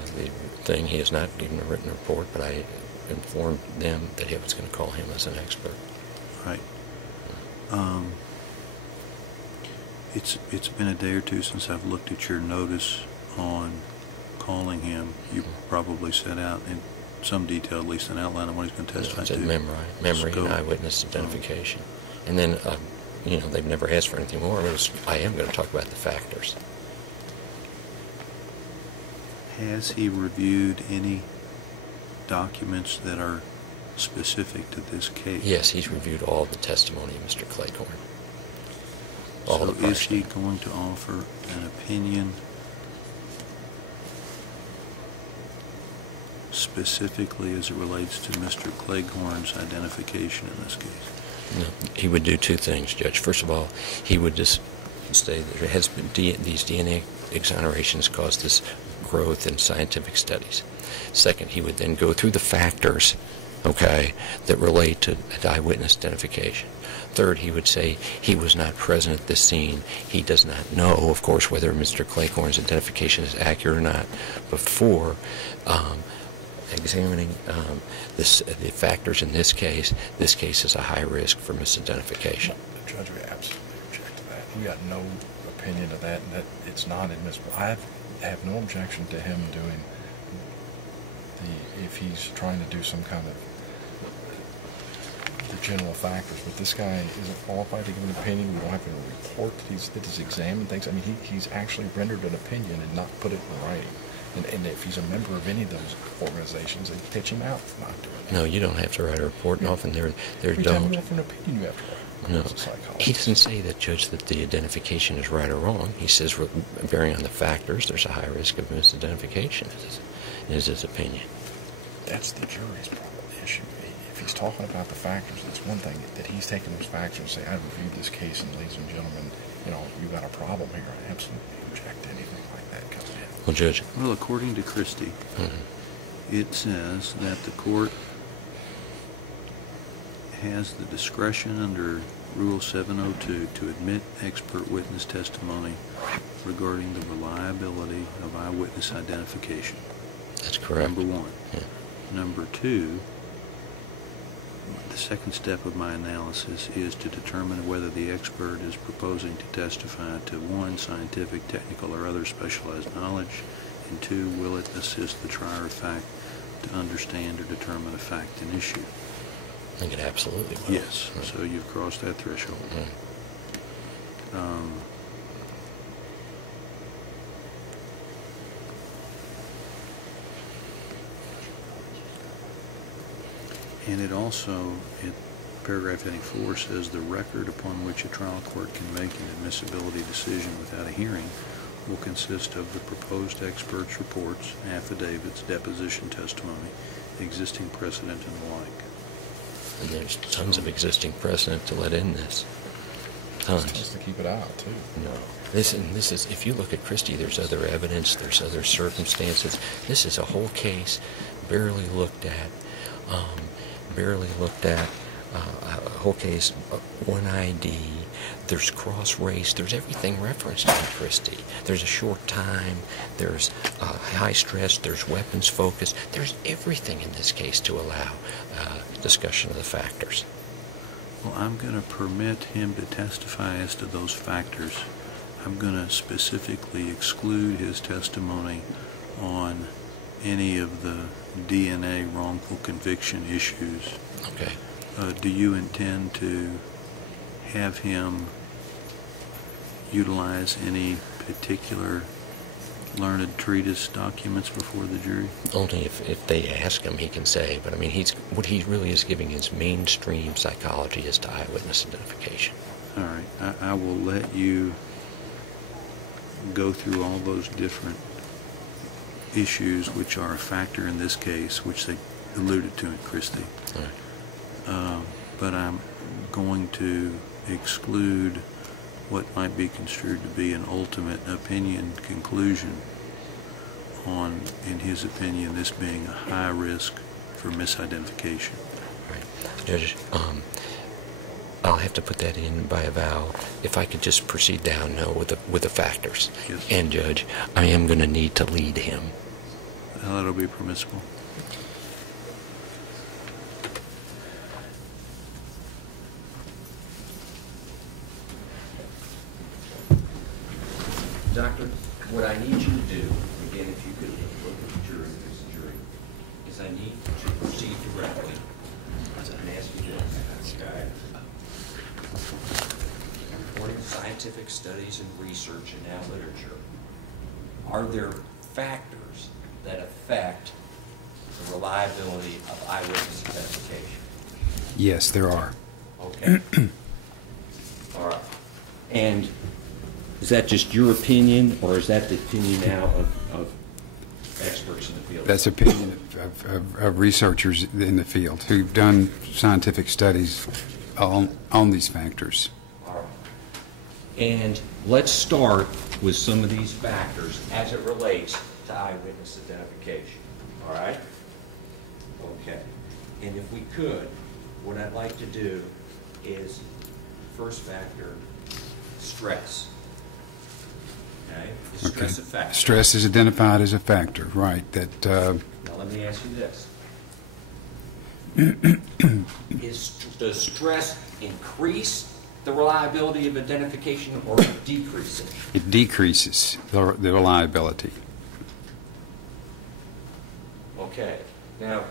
thing. He has not given a written report, but I informed them that he was going to call him as an expert. Right. It's been a day or two since I've looked at your notice on calling him. You probably set out in some detail, at least an outline of what he's going to testify It's to. a memory Scope. and eyewitness identification. And then, they've never asked for anything more. I am going to talk about the factors. Has he reviewed any documents that are specific to this case? Yes, he's reviewed all the testimony of Mr. Claycorn. All So the is he parts. going to offer an opinion specifically as it relates to Mr. Claycorn's identification in this case? No, he would do two things, Judge. First of all, he would just say that there has been these DNA exonerations caused this growth in scientific studies. Second, he would then go through the factors, okay, that relate to eyewitness identification. Third, he would say he was not present at this scene. He does not know, of course, whether Mr. Claycorn's identification is accurate or not. Before examining the factors in this case is a high risk for misidentification. The judge would absolutely object to that. We got no opinion of that, and that it's not admissible. I have no objection to him doing if he's trying to do some kind of the general factors, but this guy isn't qualified to give an opinion. We don't have a report that he's examined things. I mean, he's actually rendered an opinion and not put it in writing. And if he's a member of any of those organizations, they pitch him out for not doing that. No, you don't have to write a report, and often they're Every don't. time you have an opinion, you have to write. No, As a psychologist. he doesn't say that, Judge, that the identification is right or wrong. He says, bearing on the factors, there's a high risk of misidentification, is his opinion. That's the jury's problem issue. If he's talking about the factors, that's one thing. That he's taking those factors and say, I reviewed this case, and ladies and gentlemen, you got a problem here. I absolutely object to anything like that coming in. Well, Judge. Well, according to Christie, it says that the court has the discretion under Rule 702 to admit expert witness testimony regarding the reliability of eyewitness identification. That's correct. Number one. Yeah. Number two, the second step of my analysis is to determine whether the expert is proposing to testify to, one, scientific, technical, or other specialized knowledge, and two, will it assist the trier of fact to understand or determine a fact and issue. I think it absolutely will. Yes, so you've crossed that threshold. And it also, in paragraph 84, says the record upon which a trial court can make an admissibility decision without a hearing will consist of the proposed experts' reports, affidavits, deposition testimony, existing precedent, and the like. And there's tons of existing precedent to let in this. Tons. Just to keep it out, too. No. This is, if you look at Christie, there's other evidence, there's other circumstances. This is a whole case barely looked at, a whole case, one ID, there's cross-race, there's everything referenced in Christie. There's a short time, there's high stress, there's weapons focus, there's everything in this case to allow discussion of the factors. Well, I'm going to permit him to testify as to those factors. I'm going to specifically exclude his testimony on any of the DNA wrongful conviction issues. Okay. Do you intend to have him utilize any particular learned treatise documents before the jury? Only if they ask him, he can say. But I mean, what he really is giving is mainstream psychology as to eyewitness identification. All right. I will let you go through all those different issues which are a factor in this case, which they alluded to in Christie. All right. But I'm going to exclude what might be construed to be an ultimate opinion conclusion on, in his opinion, this being a high risk for misidentification. Right. Judge, I'll have to put that in by a vow. If I could just proceed down now with the factors. Yes. And Judge, I am going to need to lead him. That'll be permissible. Doctor, what I need you to do, again, if you could look at the jury, is I need to proceed directly and ask you this. According to scientific studies and research and now literature, are there factors that affect the reliability of eyewitness identification? Yes, there are. Okay. All right. And is that just your opinion, or is that the opinion now of experts in the field? That's opinion of researchers in the field who've done scientific studies on these factors. All right. And let's start with some of these factors as it relates to eyewitness identification. All right? Okay. And if we could, what I'd like to do is, first factor, stress. Okay? Is stress a factor? Stress is identified as a factor, right. That. Now let me ask you this. Does stress increase the reliability of identification or decrease it? It decreases the reliability. Okay. Now,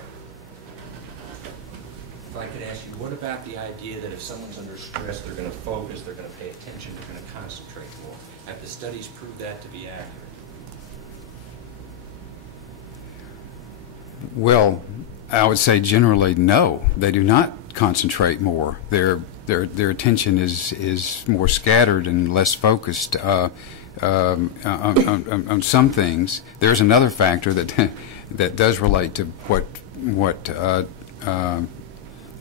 if I could ask you, what about the idea that if someone's under stress, they're going to focus, they're going to pay attention, they're going to concentrate more? Have the studies proved that to be accurate? Well, I would say generally no. They do not concentrate more. Their attention is more scattered and less focused on some things. There's another factor that that does relate to what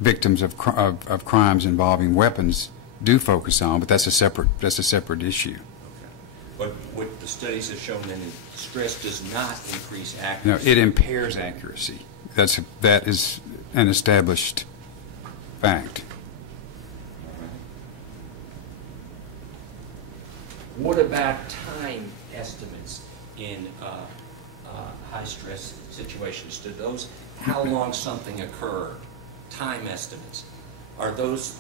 victims of crimes involving weapons do focus on, but that's a separate issue. Okay. But what the studies have shown then is stress does not increase accuracy. No, it impairs accuracy. That is an established fact. What about time estimates in high stress situations? Do those, how long something occurred, time estimates, have those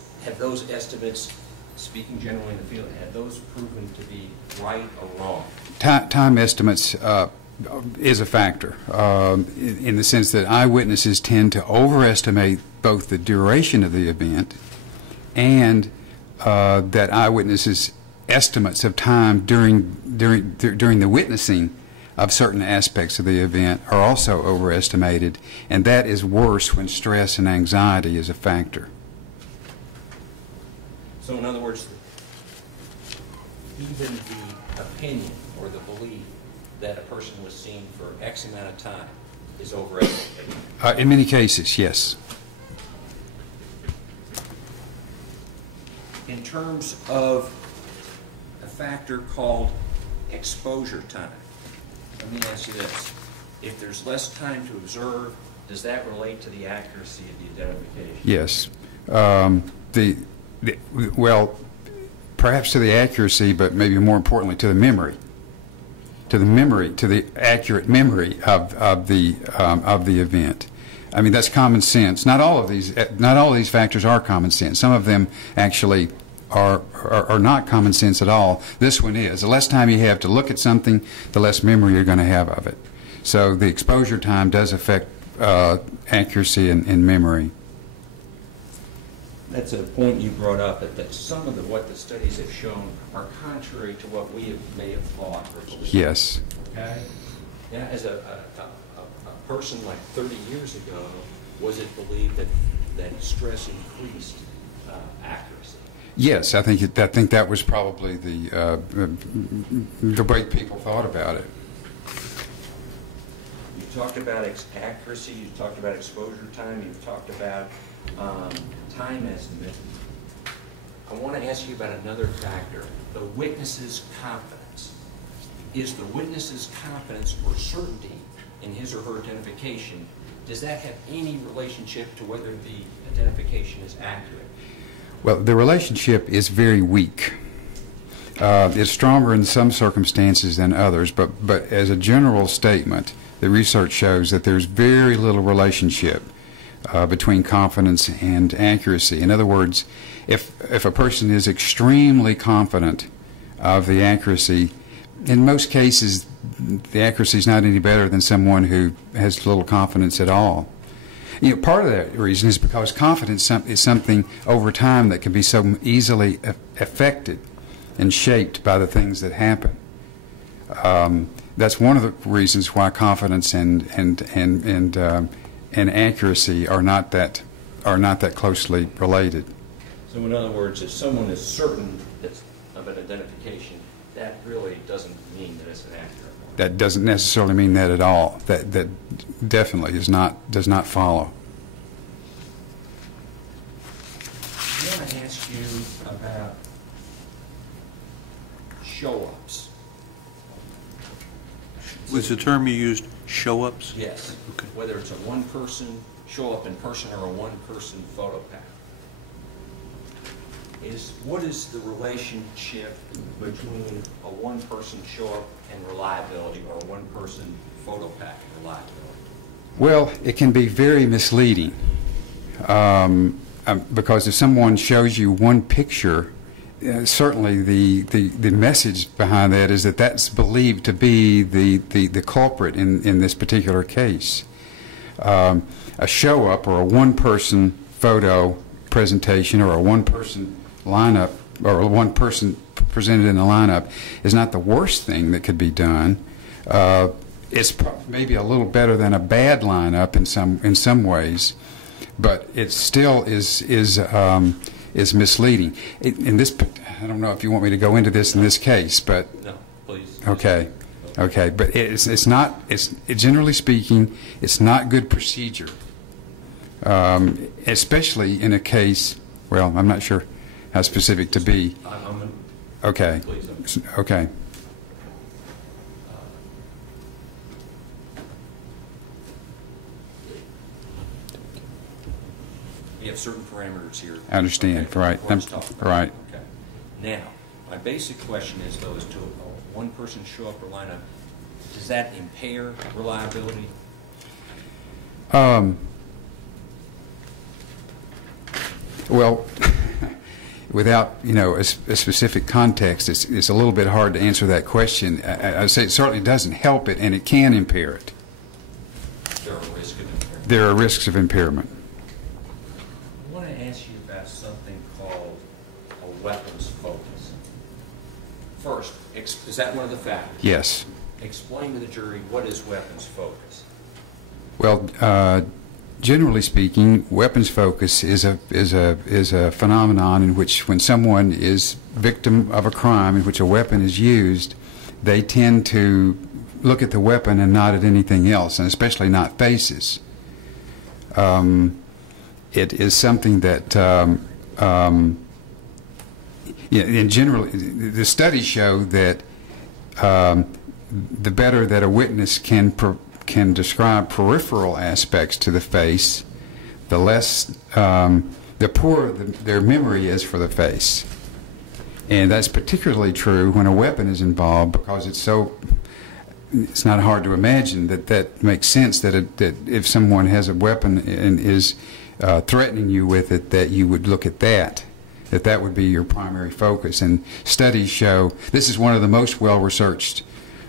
estimates, speaking generally in the field, have those proven to be right or wrong? Time estimates is a factor in the sense that eyewitnesses tend to overestimate both the duration of the event and that eyewitnesses' estimates of time during the witnessing of certain aspects of the event are also overestimated, and that is worse when stress and anxiety is a factor. So in other words, even the opinion or the belief that a person was seen for X amount of time is overestimated? In many cases, yes. In terms of a factor called exposure time, let me ask you this. If there's less time to observe, does that relate to the accuracy of the identification? Yes. Well, perhaps to the accuracy, but maybe more importantly to the memory. To the accurate memory of the event. I mean, that's common sense. Not all of these factors are common sense. Some of them actually are not common sense at all. This one is. The less time you have to look at something, the less memory you're going to have of it. So the exposure time does affect accuracy and memory. That's a point you brought up, that some of what the studies have shown are contrary to what we may have thought or believed. Yes. Okay? Yeah, as a person like 30 years ago, was it believed that stress increased accuracy? Yes, I think that was probably the way people thought about it. You talked about accuracy, you talked about exposure time, you've talked about time estimate. I want to ask you about another factor, the witness's confidence. Is the witness's confidence or certainty in his or her identification, does that have any relationship to whether the identification is accurate? Well, the relationship is very weak. It's stronger in some circumstances than others, but as a general statement, the research shows that there's very little relationship between confidence and accuracy. In other words, if a person is extremely confident of the accuracy, in most cases, the accuracy is not any better than someone who has little confidence at all. You know, part of that reason is because confidence is something over time that can be so easily affected and shaped by the things that happen. That's one of the reasons why confidence and accuracy are not that closely related. So in other words, if someone is certain of an identification, that really doesn't mean that it's an accurate one. That doesn't necessarily mean that at all. That definitely does not follow. I want to ask you about show-ups. Was the term you used show-ups? Yes. Okay. Whether it's a one-person show-up in person or a one-person photo pack. What is the relationship between a one-person show-up and reliability, or a one-person photo pack and reliability? Well, it can be very misleading because if someone shows you one picture, certainly the message behind that is that that's believed to be the culprit in this particular case. A show-up or a one-person photo presentation or a one-person lineup or one person presented in a lineup is not the worst thing that could be done. It's maybe a little better than a bad lineup in some ways, but it still is misleading. In this, I don't know if you want me to go into this in this case, but No, please. okay, but it's not. Generally speaking, it's not good procedure, especially in a case. Well, I'm not sure how specific to be. Okay. Please. Okay. We have certain parameters here. I understand. Okay, Right. let's talk about Right. it. Okay. Now, my basic question is, though, is to a one-person show-up or lineup, does that impair reliability? Well, without a specific context, it's a little bit hard to answer that question. I'd say it certainly doesn't help it, and it can impair it. There are risks of impairment. There are risks of impairment. I want to ask you about something called a weapons focus. First, is that one of the factors? Yes. Explain to the jury what is weapons focus. Well, generally speaking, weapons focus is a phenomenon in which, when someone is victim of a crime in which a weapon is used, they tend to look at the weapon and not at anything else, and especially not faces. It is something that, in general, the studies show that the better that a witness can describe peripheral aspects to the face, the less, the poorer their memory is for the face. And that's particularly true when a weapon is involved, because it's not hard to imagine that makes sense, that if someone has a weapon and is threatening you with it, that you would look at that would be your primary focus. And studies show this is one of the most well-researched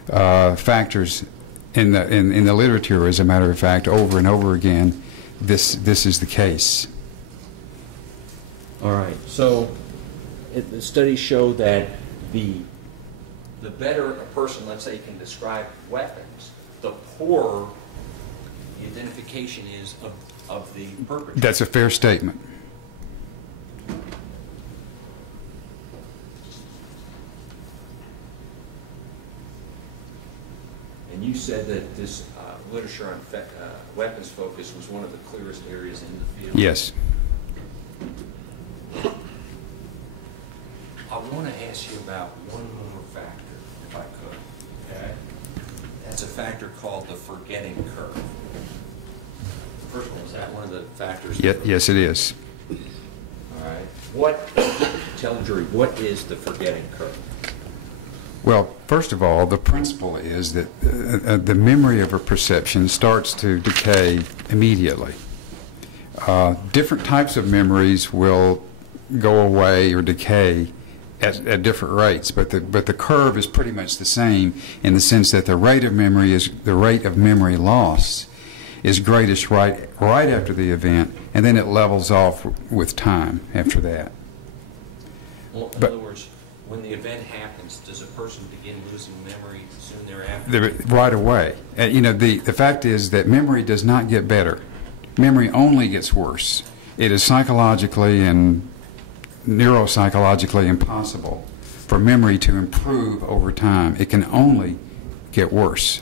factors in the literature. As a matter of fact, over and over again, this is the case. All right. So the studies show that the better a person, let's say, can describe weapons, the poorer the identification is of the perpetrator. That's a fair statement. And you said that this literature on weapons focus was one of the clearest areas in the field. Yes. I want to ask you about one more factor, if I could. Okay? That's a factor called the forgetting curve. First of all, is that one of the factors? Yes, it is. All right. Tell the jury, what is the forgetting curve? Well, first of all, the principle is that the memory of a perception starts to decay immediately. Different types of memories will go away or decay at different rates, but the curve is pretty much the same in the sense that the rate of memory loss is greatest right after the event, and then it levels off with time after that. Well, in other words, when the event happens, does a person begin losing memory soon thereafter? Right away. The fact is that memory does not get better. Memory only gets worse. It is psychologically and neuropsychologically impossible for memory to improve over time. It can only get worse.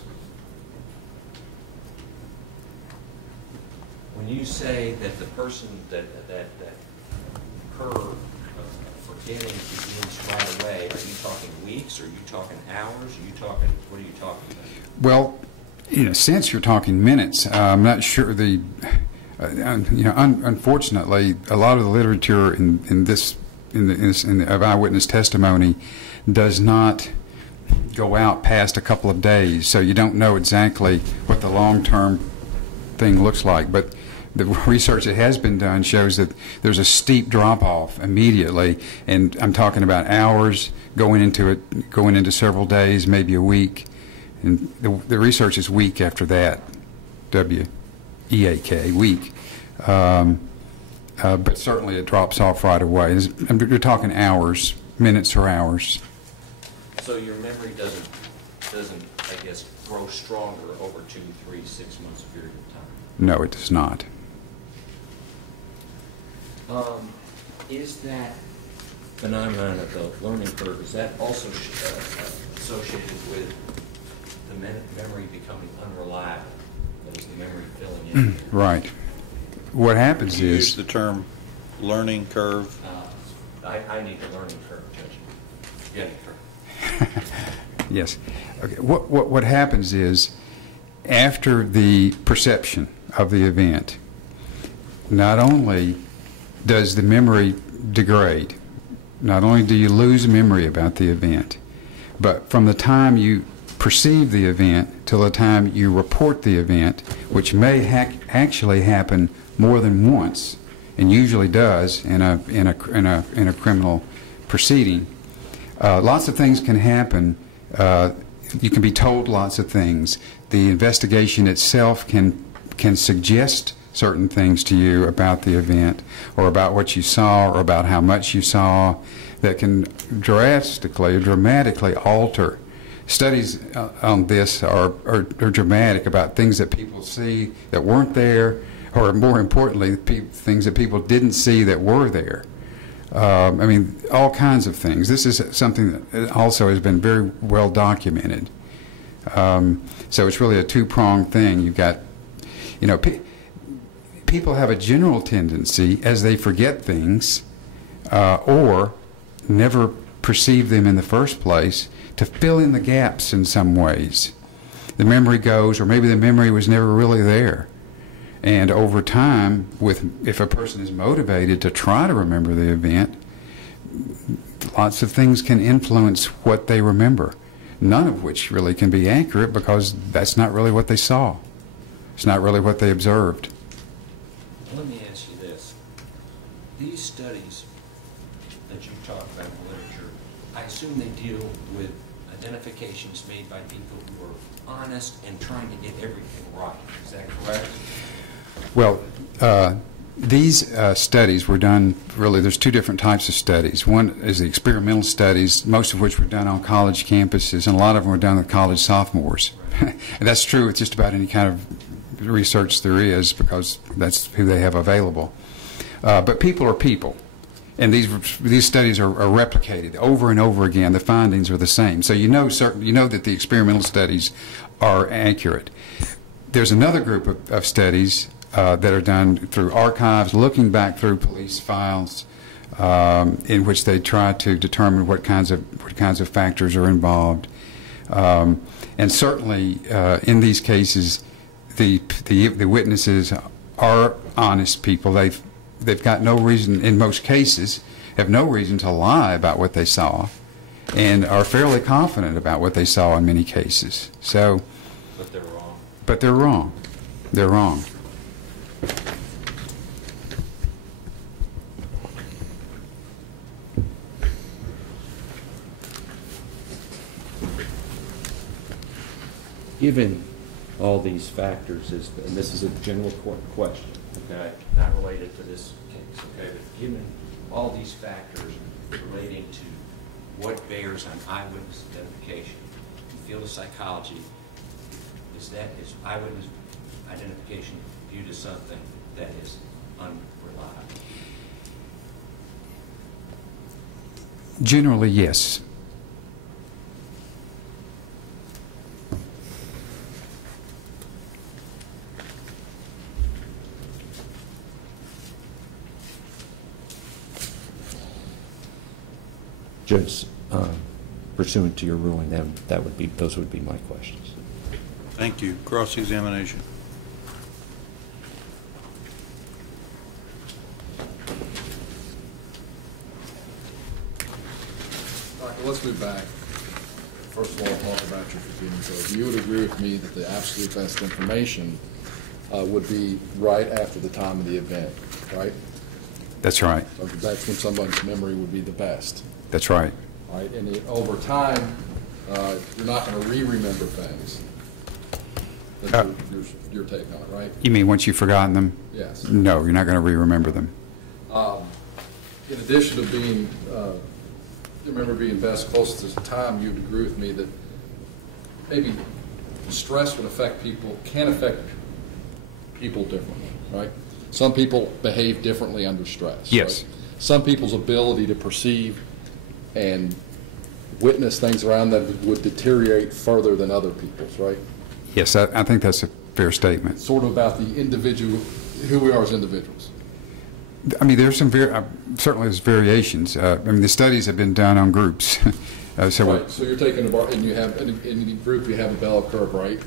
When you say that the person, that curve of forgetting begins right away, are you talking weeks? Are you talking hours? What are you talking about? Well, in a sense, you're talking minutes. I'm not sure unfortunately, a lot of the literature in the eyewitness testimony does not go out past a couple of days, so you don't know exactly what the long-term thing looks like. But the research that has been done shows that there's a steep drop-off immediately, and I'm talking about hours going into several days, maybe a week, and the research is week after that. W-E-A-K, week. But certainly it drops off right away. You're talking hours, minutes or hours. So your memory doesn't, I guess, grow stronger over 2, 3, 6 months period of time? No, it does not. Is that phenomenon of the learning curve, is that also associated with the memory becoming unreliable? That is, the memory filling in? Right. What happens You is... use the term learning curve. I need a learning curve, Judge. Forgetting curve. Yes. Okay. What happens is, after the perception of the event, not only does the memory degrade, not only do you lose memory about the event, but from the time you perceive the event till the time you report the event, which may actually happen more than once, and usually does in a criminal proceeding. Lots of things can happen. You can be told lots of things. The investigation itself can suggest certain things to you about the event, or about what you saw, or about how much you saw, that can drastically or dramatically alter. Studies on this are dramatic, about things that people see that weren't there, or more importantly, things that people didn't see that were there. I mean, all kinds of things. This is something that also has been very well documented. So it's really a two-pronged thing. You've got, people have a general tendency, as they forget things, or never perceive them in the first place, to fill in the gaps in some ways. The memory goes, or maybe the memory was never really there. And over time, if a person is motivated to try to remember the event, lots of things can influence what they remember, none of which really can be accurate, because that's not really what they saw. It's not really what they observed. Let me ask you this. These studies that you talk about in the literature, I assume they deal with identifications made by people who are honest and trying to get everything right. Is that correct? Well, these studies were done, really, there's two different types of studies. One is the experimental studies, most of which were done on college campuses, and a lot of them were done with college sophomores. And that's true with just about any kind of research there is, because that's who they have available. But people are people, and these studies are replicated over and over again. The findings are the same, so you know that the experimental studies are accurate. There's another group of studies that are done through archives, looking back through police files, in which they try to determine what kinds of factors are involved. And certainly, in these cases, the witnesses are honest people. They've got no reason, in most cases, have no reason to lie about what they saw and are fairly confident about what they saw in many cases. So, But they're wrong. but they're wrong. They're wrong. Given all these factors, and this is a general question, okay, not related to this case, okay, but given all these factors relating to what bears on eyewitness identification, in the field of psychology, is eyewitness identification viewed as something that is unreliable? Generally, yes. Judge, pursuant to your ruling, those would be my questions. Thank you. Cross-examination. All right, let's move back. First of all, talk about your proceedings. So you would agree with me that the absolute best information would be right after the time of the event, right? That's right. So that's when somebody's memory would be the best. That's right. All right, and over time, you're not going to re-remember things. That's your take on it, right? You mean once you've forgotten them? Yes. No, you're not going to re-remember them. In addition to being, remember being best closest to time, you'd agree with me that maybe stress can affect people differently, right? Some people behave differently under stress. Yes. Right? Some people's ability to perceive and witness things around them would deteriorate further than other people's, right? Yes, I think that's a fair statement. Sort of about the individual, who we are as individuals. I mean, there's some certainly there's variations. I mean, the studies have been done on groups. Right. So you're taking and you have in the group you have a bell curve, right?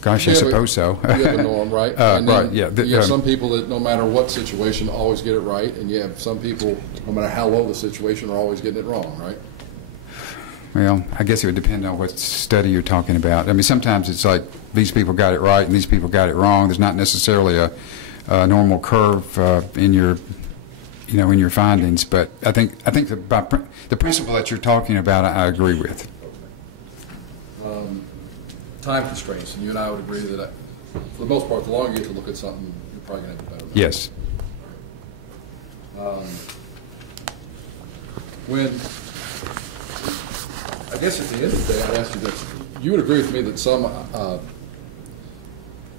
Gosh, I suppose so. You have a norm, right? And then right. Yeah. You have some people that, no matter what situation, always get it right, and you have some people, no matter how low the situation, are always getting it wrong, right? Well, I guess it would depend on what study you're talking about. I mean, sometimes it's like these people got it right and these people got it wrong. There's not necessarily a normal curve in your, in your findings. But I think the principle that you're talking about, I agree with. Time constraints, and you and I would agree that, for the most part, the longer you get to look at something, you're probably going to have a better. Yes. When, I guess at the end of the day, I'd ask you this. You would agree with me that some,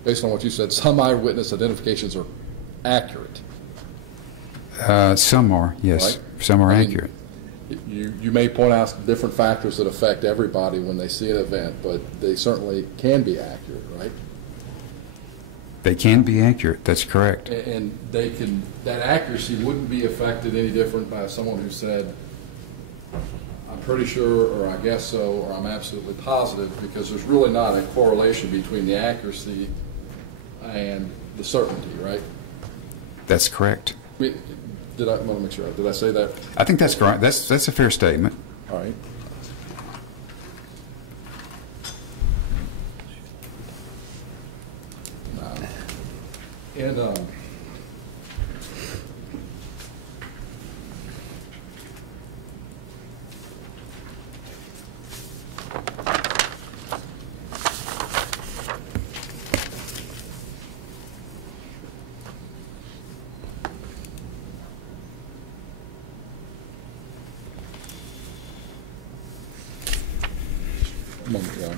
based on what you said, some eyewitness identifications are accurate. Some are, yes. Right? Some are I mean, accurate. You may point out different factors that affect everybody when they see an event, but they certainly can be accurate, right? They can be accurate. That's correct. And that accuracy wouldn't be affected any different by someone who said, I'm pretty sure, or I guess so, or I'm absolutely positive, because there's really not a correlation between the accuracy and the certainty, right? That's correct. I want to make sure. Did I say that? I think that's correct. That's a fair statement. All right. And moment, John.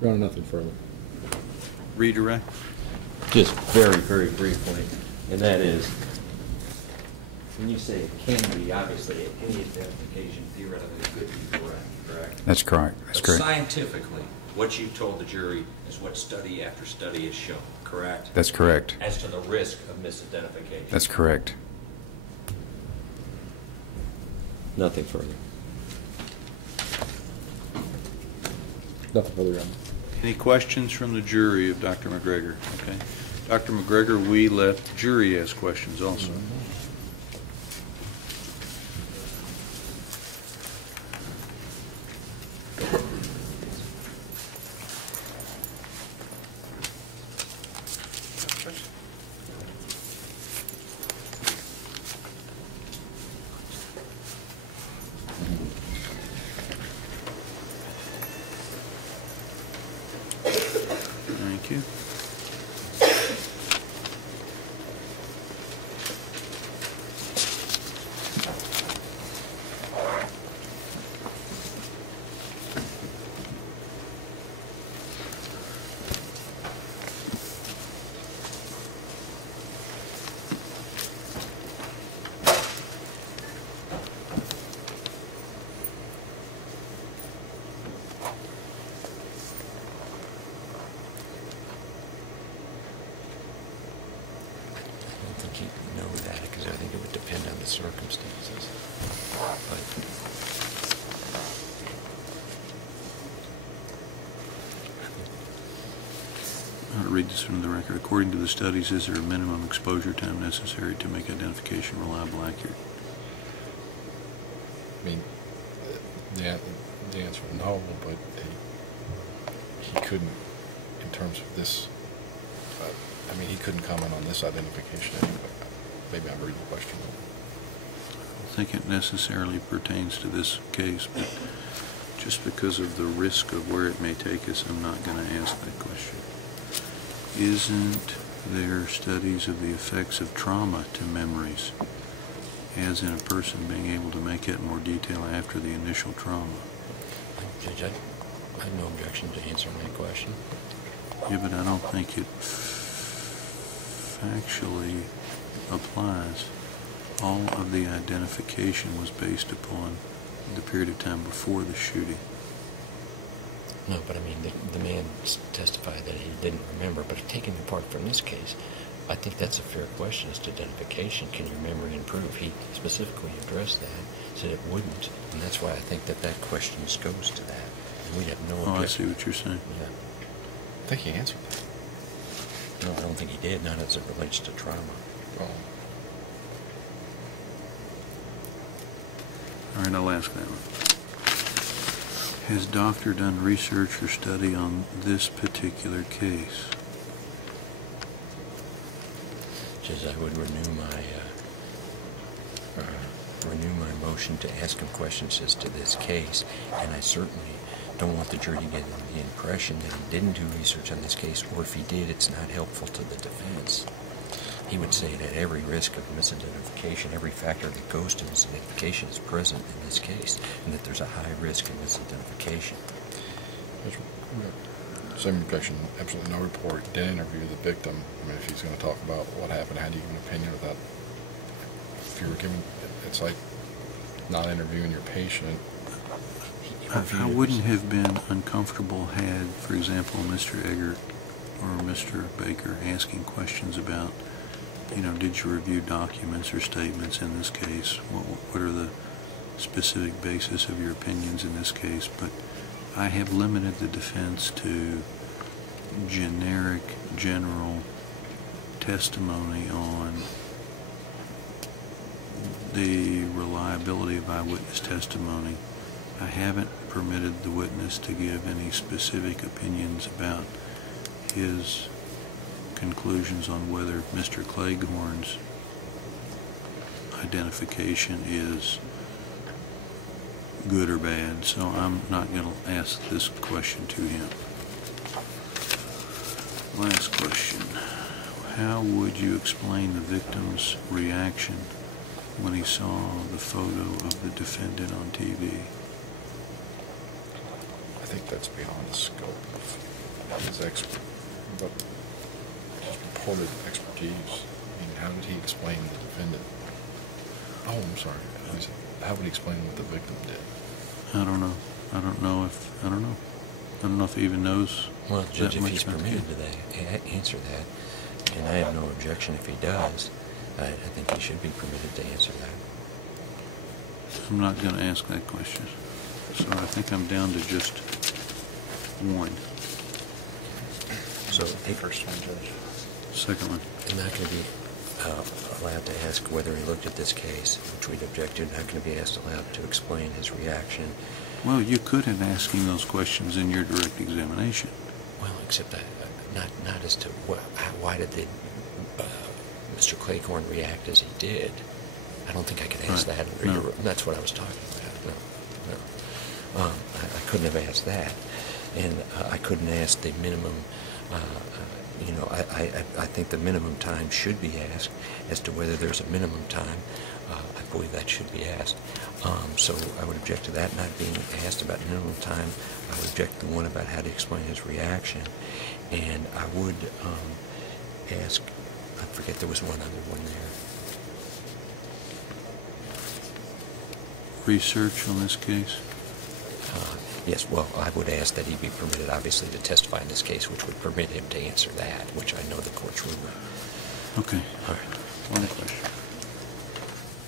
Your Honor, nothing further. Redirect. Just very, very briefly, and that is, when you say it can be, obviously, any identification theoretically could be correct? That's correct. That's But correct. scientifically, what you told the jury is what study after study has shown, correct? That's correct. As to the risk of misidentification. That's correct. Nothing further. Nothing further, Your Honor. Any questions from the jury of Dr. McGregor? Okay. Dr. McGregor, we let the jury ask questions also. Thank you. I don't think he'd know that, because I think it would depend on the circumstances. But I'll read this from the record. According to the studies, is there a minimum exposure time necessary to make identification reliable, accurate? I mean, the answer is no, but he couldn't, in terms of this, I mean, he couldn't comment on this identification anyway. Maybe I'm reading the question wrong. I don't think it necessarily pertains to this case, but just because of the risk of where it may take us, I'm not going to ask that question. Isn't there studies of the effects of trauma to memories, as in a person being able to make it in more detail after the initial trauma? Judge, I have no objection to answering that question. Yeah, but I don't think it factually applies. All of the identification was based upon the period of time before the shooting. No, but I mean, the man testified that he didn't remember, but taking apart from this case, I think that's a fair question as to identification. Can your memory improve? He specifically addressed that, said it wouldn't, and that's why I think that question goes to that. And we'd have no objection. Oh, I see what you're saying. Yeah. I think he answered that. No, I don't think he did, not as it relates to trauma. Oh. All right, I'll ask that one. Has doctor done research or study on this particular case? Judge, I would renew my motion to ask him questions as to this case, and I certainly don't want the jury to get the impression that he didn't do research on this case, or if he did, it's not helpful to the defense. He would say that every risk of misidentification, every factor that goes to misidentification is present in this case, and that there's a high risk of misidentification. Same objection, absolutely no report. He did interview the victim. I mean, if he's going to talk about what happened, how do you give an opinion without, if you were given, it's like not interviewing your patient. I wouldn't have been uncomfortable had, for example, Mr. Eggert or Mr. Baker asking questions about, did you review documents or statements in this case? What are the specific basis of your opinions in this case? But I have limited the defense to general testimony on the reliability of eyewitness testimony. I haven't permitted the witness to give any specific opinions about his conclusions on whether Mr. Cleghorn's identification is good or bad, so I'm not going to ask this question to him. Last question. How would you explain the victim's reaction when he saw the photo of the defendant on TV? I think that's beyond the scope of his purported expertise. I mean, how did he explain the defendant? Oh, I'm sorry. How would he explain what the victim did? I don't know. I don't know if he even knows. Well, Judge, that if much he's about permitted it. to answer that, and I have no objection if he does, I think he should be permitted to answer that. I'm not going to ask that question. So I think I'm down to just one. So, First one, Judge. Second one. I'm not going to be allowed to ask whether he looked at this case, which we'd object to. Not going to be allowed to explain his reaction. Well, you could have asked him those questions in your direct examination. Well, except not as to why did Mr. Claycorn react as he did. I don't think I could ask Right. that. No. That's what I was talking about. No. I couldn't have asked that, and I couldn't ask the minimum. I think the minimum time should be asked as to whether there's a minimum time. I believe that should be asked. So I would object to that not being asked about minimum time. I would object to the one about how to explain his reaction. And I would ask, I forget there was one other one there. Research on this case? Yes, well, I would ask that he be permitted, obviously, to testify in this case, which would permit him to answer that, which I know the court's ruling. Okay. All right. One question.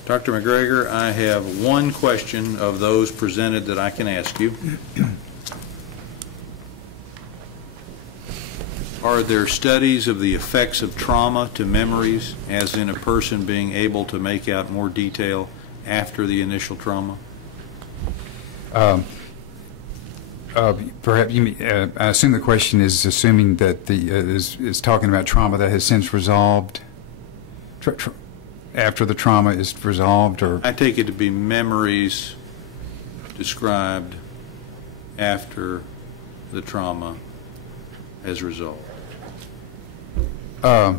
Dr. McGregor, I have one question of those presented that I can ask you. Are there studies of the effects of trauma to memories, as in a person being able to make out more detail after the initial trauma? Perhaps I assume the question is assuming that is talking about trauma that has since resolved after the trauma is resolved, or I take it to be memories described after the trauma has resolved. I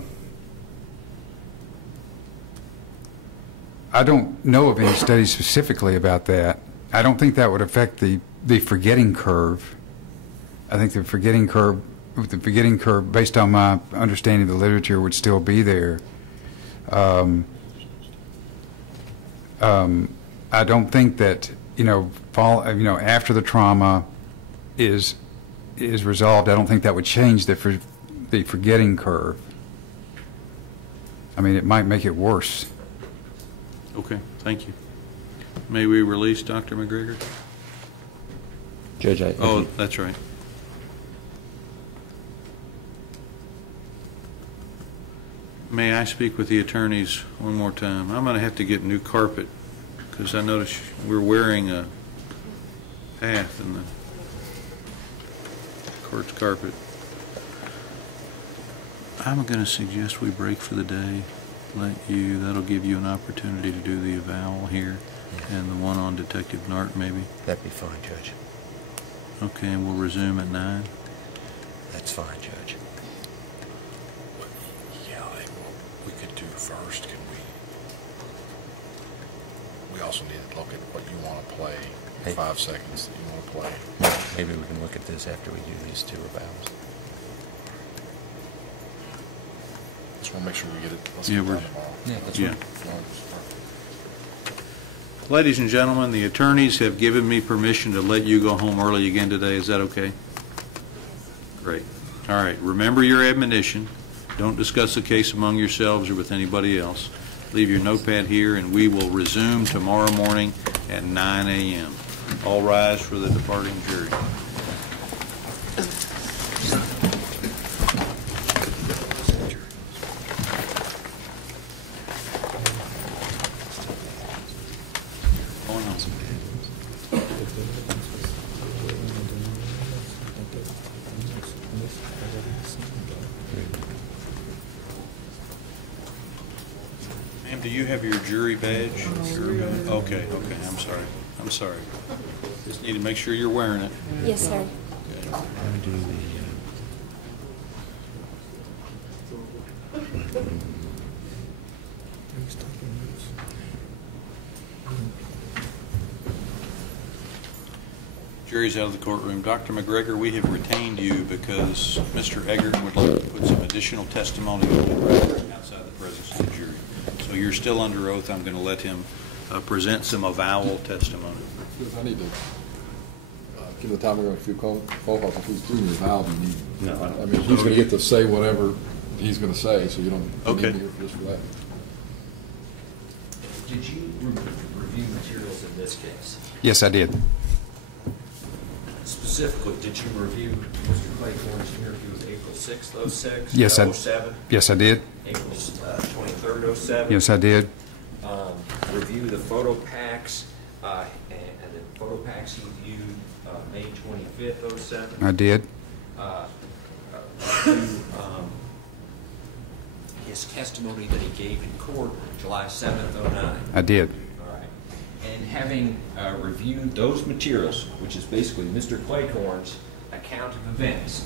don't know of any studies specifically about that. I don't think that would affect the forgetting curve. I think the forgetting curve, based on my understanding of the literature, would still be there. I don't think that after the trauma is resolved, I don't think that would change the forgetting curve. I mean, it might make it worse. Okay, thank you. May we release Dr. McGregor? Judge, Oh, that's right. May I speak with the attorneys one more time? I'm going to have to get new carpet because I notice we're wearing a path in the court's carpet. I'm going to suggest we break for the day. That'll give you an opportunity to do the avowal here and the one on Detective Nart, maybe. That'd be fine, Judge. Okay, and we'll resume at 9. That's fine, Judge. Yeah, we could do first. Can we also need to look at what you want to play, Hey. 5 seconds that you want to play. Maybe we can look at this after we do these two avowals. Just want to make sure we get it. Let's Yeah, get it we're- done tomorrow. Yeah, that's Yeah. Tomorrow. Ladies and gentlemen, the attorneys have given me permission to let you go home early again today. Is that okay? Great. All right. Remember your admonition. Don't discuss the case among yourselves or with anybody else. Leave your notepad here, and we will resume tomorrow morning at 9 a.m. All rise for the departing jury. Going home. Ma'am, do you have your jury badge? Okay, I'm sorry. I'm sorry. Just need to make sure you're wearing it. Yes, sir. Jury's out of the courtroom. Dr. McGregor, we have retained you because Mr. Egerton would like to put some additional testimony on the record outside the presence of the jury. So you're still under oath. I'm going to let him present some avowal testimony. If I need to give the time a few phone calls, if he's doing his vow, you need. No, I don't. I mean, he's going to get to say whatever he's going to say, so you don't. Okay. Need me just for that. Did you review materials in this case? Yes, I did. Specifically, did you review Mr. Claythorne's interview of April 6th, 06? Yes, I 07? Yes, I did. April 23rd, 07? Yes, I did. Review the photo packs, and the photo packs he viewed May 25th, 07? I did. Review his testimony that he gave in court July 7th, 09? I did. All right. And having reviewed those materials, which is basically Mr. Claythorne's account of events,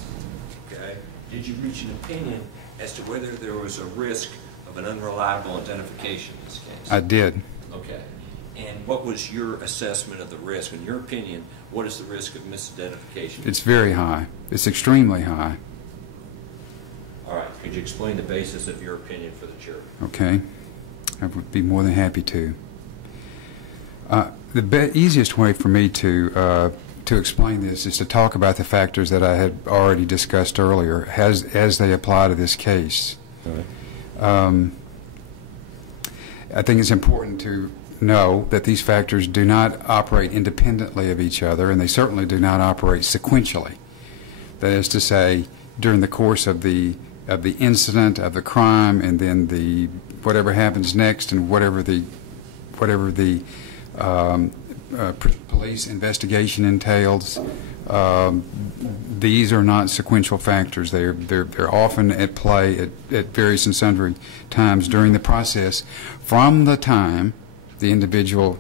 okay, did you reach an opinion as to whether there was a risk of an unreliable identification in this case? I did. Okay. And what was your assessment of the risk? In your opinion, what is the risk of misidentification? It's very high. It's extremely high. All right. Could you explain the basis of your opinion for the jury? Okay. I would be more than happy to. The easiest way for me to explain this is to talk about the factors that I had already discussed earlier as they apply to this case. I think it's important to know that these factors do not operate independently of each other, and they certainly do not operate sequentially. That is to say, during the course of the incident, of the crime, and then the whatever happens next, and whatever the police investigation entails. These are not sequential factors. They're often at play at various and sundry times during the process, from the time the individual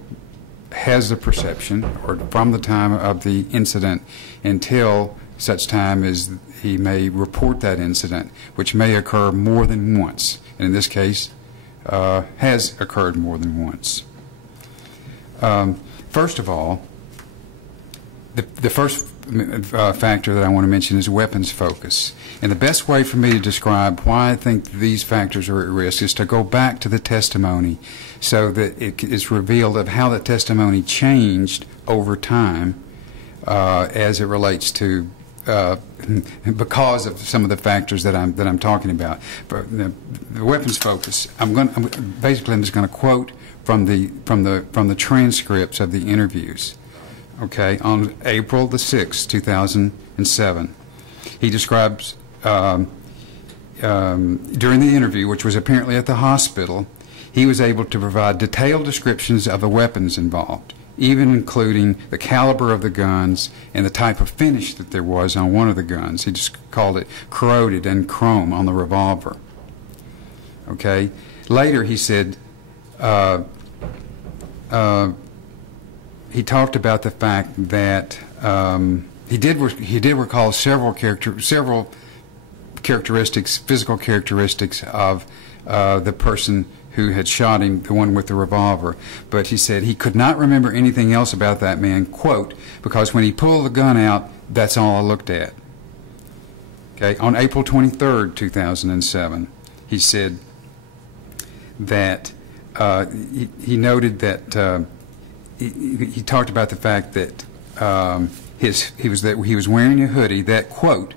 has the perception, or from the time of the incident until such time as he may report that incident, which may occur more than once, and in this case has occurred more than once. First of all, the first factor that I want to mention is weapons focus. And the best way for me to describe why I think these factors are at risk is to go back to the testimony so that it is revealed of how the testimony changed over time as it relates to because of some of the factors that I'm talking about. But the weapons focus, I'm just going to quote from the transcripts of the interviews. Okay, on April the 6th, 2007, he describes during the interview, which was apparently at the hospital, he was able to provide detailed descriptions of the weapons involved, even including the caliber of the guns and the type of finish that there was on one of the guns. He just called it corroded and chrome on the revolver. Okay, later he said he talked about the fact that he did recall several characteristics, physical characteristics of the person who had shot him, the one with the revolver. But he said he could not remember anything else about that man, quote, because when he pulled the gun out, that's all I looked at. Okay, on April 23rd, 2007, he said that he noted that he talked about the fact that he was wearing a hoodie that, quote,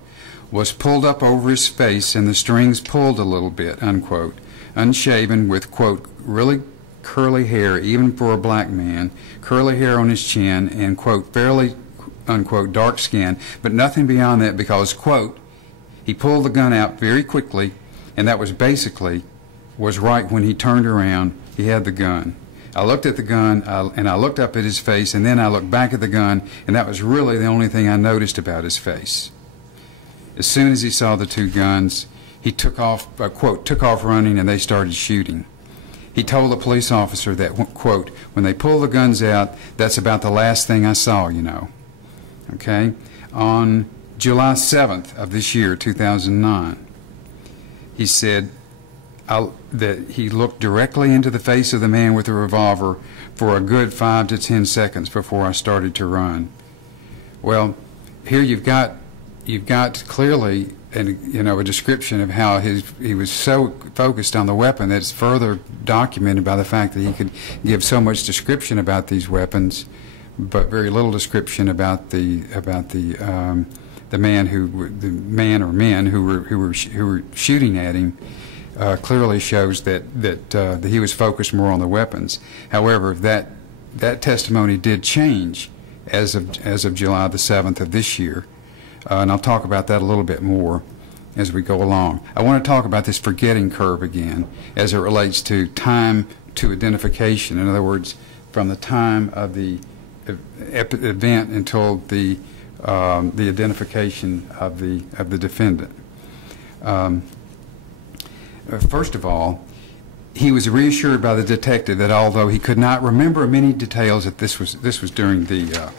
was pulled up over his face and the strings pulled a little bit, unquote, unshaven with, quote, really curly hair, even for a black man, curly hair on his chin, and, quote, fairly, unquote, dark skin, but nothing beyond that because, quote, he pulled the gun out very quickly, and that was basically, was right when he turned around, he had the gun. I looked at the gun, and I looked up at his face, and then I looked back at the gun, and that was really the only thing I noticed about his face. As soon as he saw the two guns, he took off, quote, took off running, and they started shooting. He told the police officer that, quote, when they pull the guns out, that's about the last thing I saw, you know. Okay? On July 7th of this year, 2009, he said that he looked directly into the face of the man with the revolver for a good 5 to 10 seconds before I started to run. Well, here you've got clearly a description of how he was so focused on the weapon that it's further documented by the fact that he could give so much description about these weapons, but very little description about the man or men who were shooting at him. Clearly shows that he was focused more on the weapons. However, that testimony did change as of July the 7th of this year, and I'll talk about that a little bit more as we go along. I want to talk about this forgetting curve again as it relates to time to identification. In other words, from the time of the event until the identification of the defendant. First of all, he was reassured by the detective that although he could not remember many details, that this was during the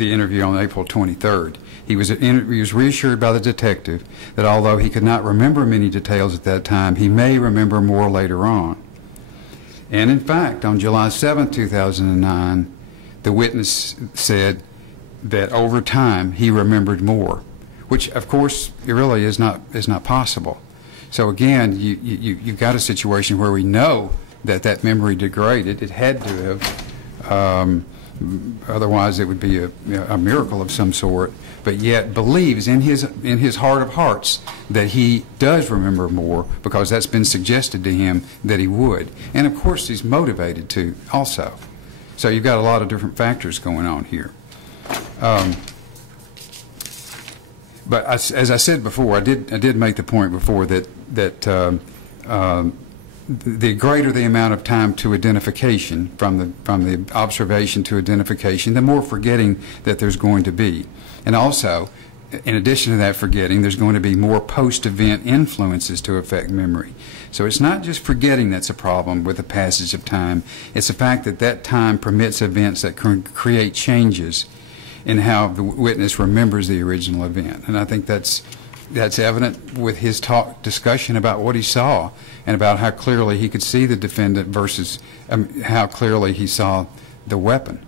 interview on April 23rd. He was reassured by the detective that although he could not remember many details at that time, he may remember more later on. And in fact, on July 7th, 2009, the witness said that over time he remembered more, which of course it really is not possible. So again, you've got a situation where we know that memory degraded. It had to have, otherwise it would be a miracle of some sort. But yet believes in his heart of hearts that he does remember more because that's been suggested to him that he would. And of course he's motivated to also. So you've got a lot of different factors going on here. But as I said before, I did make the point before that the greater the amount of time to identification from the observation to identification, the more forgetting that there's going to be. And also, in addition to that forgetting, there's going to be more post-event influences to affect memory. So it's not just forgetting that's a problem with the passage of time. It's the fact that time permits events that can create changes in how the witness remembers the original event. And I think that's evident with his discussion about what he saw and about how clearly he could see the defendant versus how clearly he saw the weapon.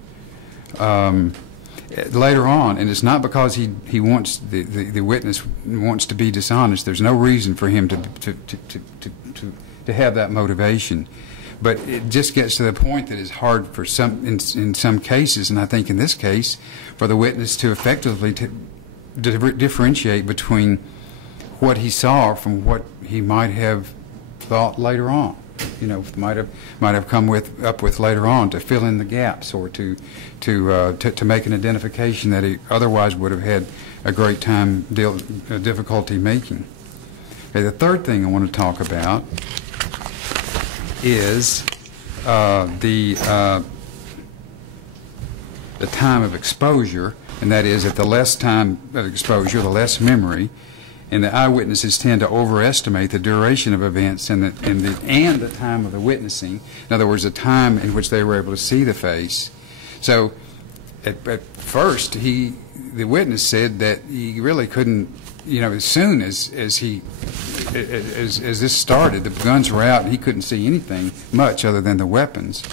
Later on, and it's not because he wants the witness wants to be dishonest. There's no reason for him to have that motivation. But it just gets to the point that it's hard for in some cases, and I think in this case, for the witness to effectively differentiate between what he saw from what he might have thought later on. Might have come up with later on to fill in the gaps or to make an identification that he otherwise would have had a great time difficulty making. Okay, the third thing I want to talk about is the time of exposure, and that is that the less time of exposure, the less memory, and the eyewitnesses tend to overestimate the duration of events and the time of the witnessing. In other words, the time in which they were able to see the face. So at first, the witness said that he really couldn't. As soon as this started, the guns were out and he couldn't see anything much other than the weapons.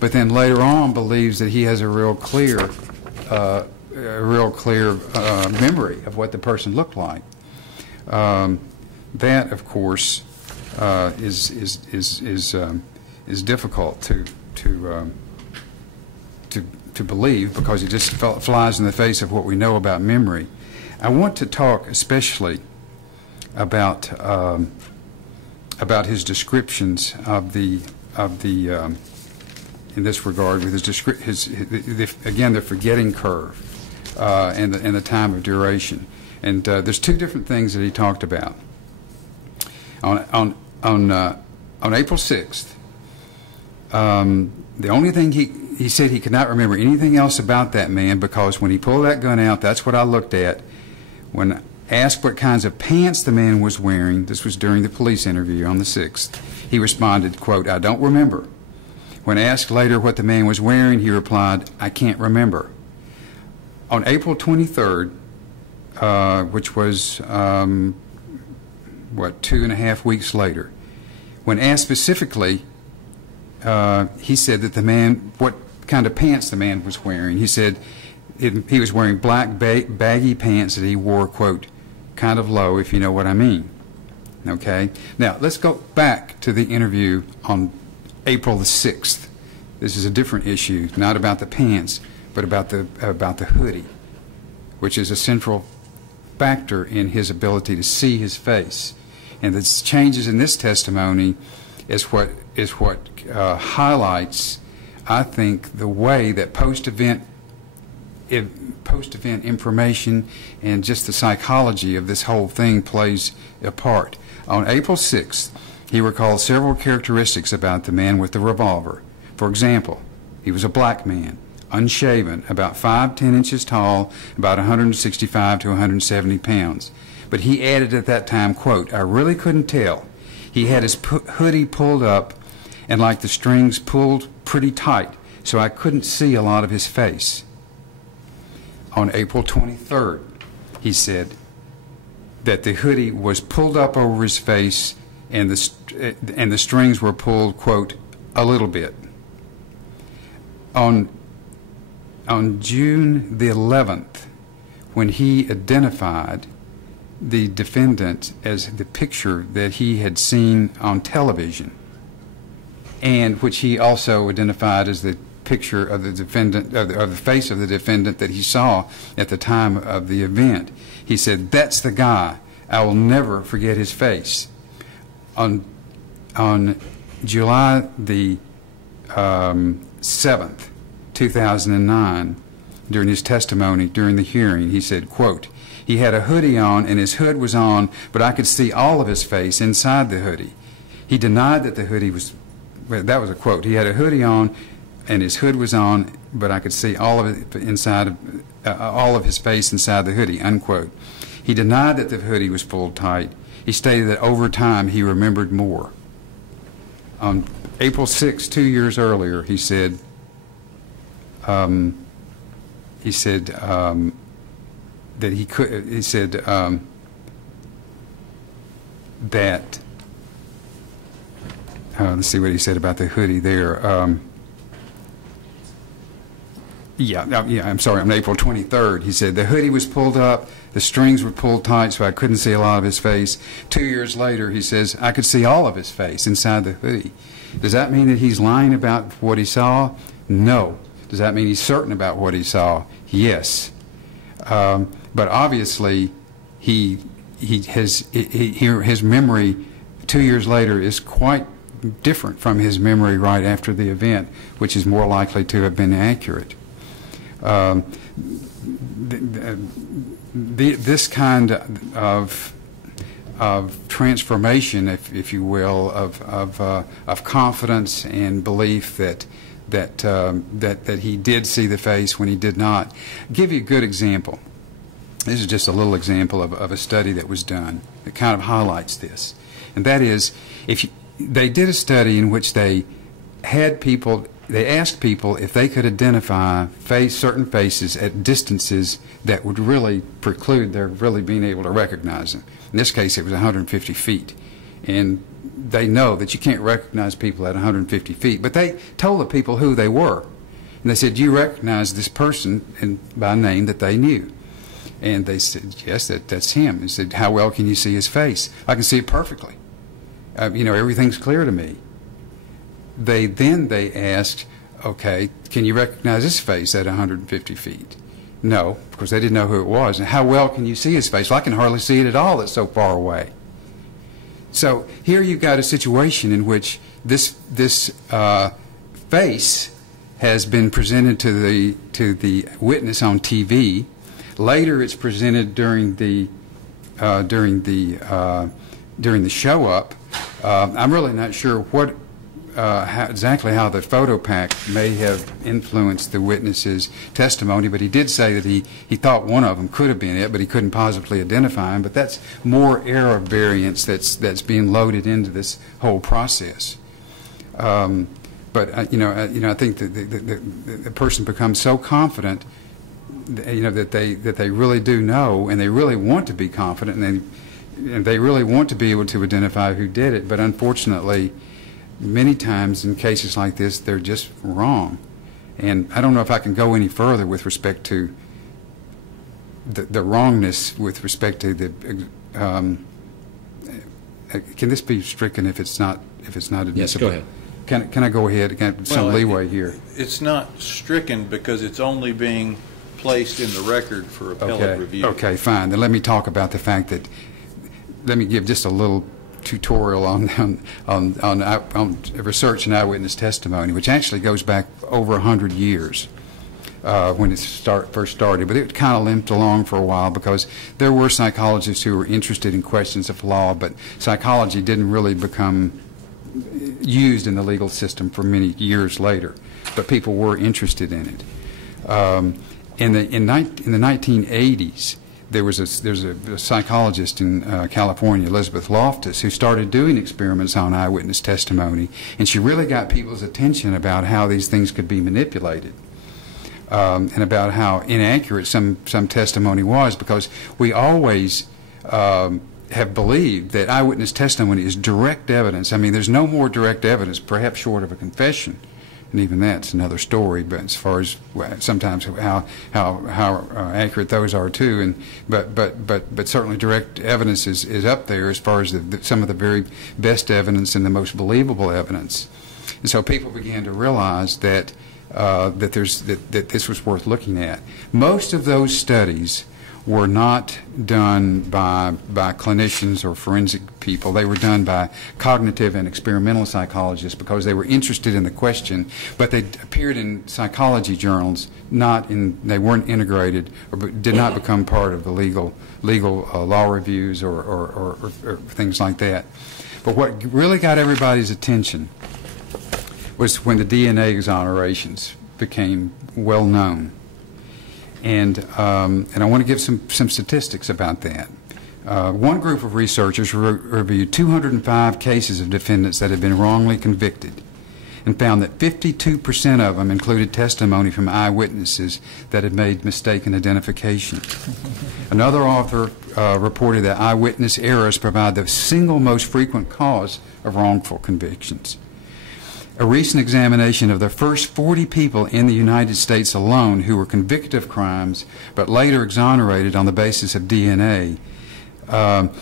But then later on, believes that he has a real clear memory of what the person looked like. That, of course, is difficult to believe because it just flies in the face of what we know about memory. I want to talk especially about his descriptions of the in this regard with again the forgetting curve and the time of duration. And there's two different things that he talked about. On April 6th, the only thing he said he could not remember anything else about that man because when he pulled that gun out, that's what I looked at. When asked what kinds of pants the man was wearing, this was during the police interview on the 6th, he responded, quote, "I don't remember." When asked later what the man was wearing, he replied, "I can't remember." On April 23rd, which was, 2.5 weeks later, when asked specifically, he said that what kind of pants the man was wearing. He said he was wearing black baggy pants that he wore, quote, kind of low, if you know what I mean. Okay? Now, let's go back to the interview on April the 6th. This is a different issue, not about the pants, but about the hoodie, which is a central factor in his ability to see his face. And the changes in this testimony is what highlights, I think, the way that post-event information and just the psychology of this whole thing plays a part. On April 6th, he recalled several characteristics about the man with the revolver. For example, he was a black man, unshaven, about 5'10" inches tall, about 165 to 170 pounds. But he added at that time, quote, "I really couldn't tell. He had his hoodie pulled up and like the strings pulled pretty tight, so I couldn't see a lot of his face." On April 23rd, he said that the hoodie was pulled up over his face and the strings were pulled, quote, "a little bit." On June the 11th, when he identified the defendant as the picture that he had seen on television, and which he also identified as the picture of the defendant, of the face of the defendant that he saw at the time of the event, he said, "That's the guy. I will never forget his face." On July the 7th, 2009, during his testimony during the hearing, he said, quote, "He had a hoodie on and his hood was on, but I could see all of his face inside the hoodie." He denied that the hoodie was, well, that was a quote, "He had a hoodie on and his hood was on, but I could see all of it inside, all of his face inside the hoodie," unquote. He denied that the hoodie was pulled tight. He stated that over time he remembered more. On April 6, 2 years earlier, he said, that he could. He said that. Let's see what he said about the hoodie there. I'm sorry. On April 23rd, he said the hoodie was pulled up, the strings were pulled tight, so I couldn't see a lot of his face. 2 years later, he says I could see all of his face inside the hoodie. Does that mean that he's lying about what he saw? No. Does that mean he's certain about what he saw? Yes. But obviously, his memory 2 years later is quite different from his memory right after the event, which is more likely to have been accurate. This kind of transformation, if you will, of confidence and belief that he did see the face when he did not. I'll give you a good example. This is just a little example of a study that was done that kind of highlights this, and that is, they did a study in which they asked people if they could identify certain faces at distances that would really preclude their really being able to recognize them. In this case, it was 150 feet. And they know that you can't recognize people at 150 feet. But they told the people who they were. And they said, "Do you recognize this person?" by name that they knew. And they said, "Yes, that's him." They said, "How well can you see his face?" "I can see it perfectly. Everything's clear to me." They asked, "Okay, can you recognize his face at 150 feet?" No, because they didn't know who it was. "And how well can you see his face?" "Well, I can hardly see it at all. It's so far away." So here you've got a situation in which this face has been presented to the witness on TV. Later, it's presented during the show up. I'm really not sure exactly how the photo pack may have influenced the witness's testimony, but he did say that he thought one of them could have been it, but he couldn't positively identify him. But that's more error variance that's being loaded into this whole process. But I think that the person becomes so confident, that they really do know, and they really want to be confident, and they really want to be able to identify who did it. But unfortunately, many times in cases like this, they're just wrong. And I don't know if I can go any further with respect to the wrongness with respect to the. Can this be stricken if it's not admissible? Yes, go ahead. Can I go ahead? Can I have some leeway here? It's not stricken because it's only being placed in the record for appellate review. Okay, fine. Then let me talk about the fact that, let me give just a little tutorial on research and eyewitness testimony, which actually goes back over 100 years when it first started. But it kind of limped along for a while because there were psychologists who were interested in questions of law, but psychology didn't really become used in the legal system for many years later. But people were interested in it. In the 1980s, there's a psychologist in California, Elizabeth Loftus, who started doing experiments on eyewitness testimony, and she really got people's attention about how these things could be manipulated, and about how inaccurate some testimony was, because we always have believed that eyewitness testimony is direct evidence. I mean, there's no more direct evidence, perhaps short of a confession. And even that's another story. But as far as sometimes how accurate those are too, and but certainly direct evidence is up there as far as some of the very best evidence and the most believable evidence. And so people began to realize that that this was worth looking at. Most of those studies were not done by clinicians or forensic people. They were done by cognitive and experimental psychologists because they were interested in the question, but they appeared in psychology journals, they weren't integrated or did not become part of the legal law reviews or things like that. But what really got everybody's attention was when the DNA exonerations became well known. And I want to give some statistics about that. One group of researchers reviewed 205 cases of defendants that had been wrongly convicted and found that 52% of them included testimony from eyewitnesses that had made mistaken identification. Another author reported that eyewitness errors provide the single most frequent cause of wrongful convictions. A recent examination of the first 40 people in the United States alone who were convicted of crimes but later exonerated on the basis of DNA,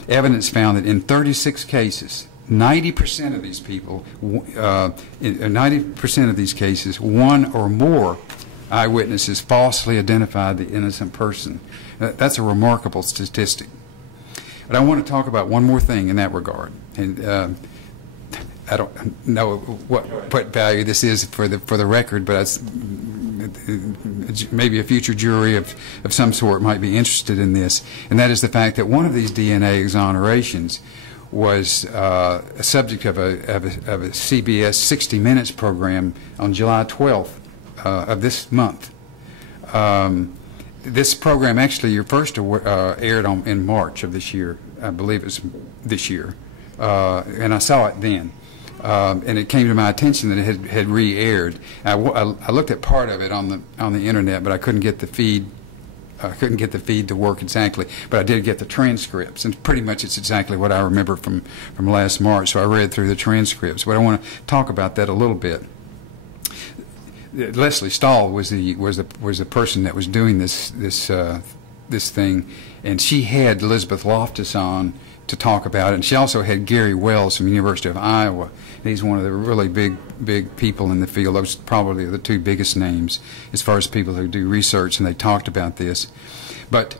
evidence found that in 36 cases, 90% of these people, in 90% of these cases, one or more eyewitnesses falsely identified the innocent person. That's a remarkable statistic. But I want to talk about one more thing in that regard. And I don't know what value this is for the record, but maybe a future jury of some sort might be interested in this, and that is the fact that one of these DNA exonerations was a subject of a CBS 60 Minutes program on July 12th of this month. This program actually first aired in March of this year. I believe it's this year, and I saw it then. And it came to my attention that it had re-aired. I looked at part of it on the internet, but I couldn't get the feed. I couldn't get the feed to work exactly, but I did get the transcripts, and pretty much it's exactly what I remember from last March. So I read through the transcripts, but I want to talk about that a little bit. Leslie Stahl was the person that was doing this thing, and she had Elizabeth Loftus on to talk about it, and she also had Gary Wells from the University of Iowa. He's one of the really big people in the field. Those probably are the two biggest names as far as people who do research, and they talked about this. But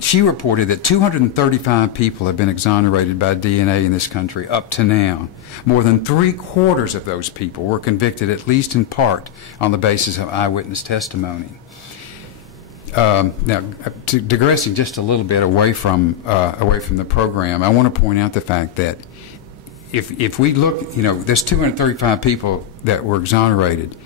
she reported that 235 people have been exonerated by DNA in this country up to now. More than 3/4 of those people were convicted, at least in part, on the basis of eyewitness testimony. Now, digressing just a little bit away from the program, I want to point out the fact that if we look, there's 235 people that were exonerated.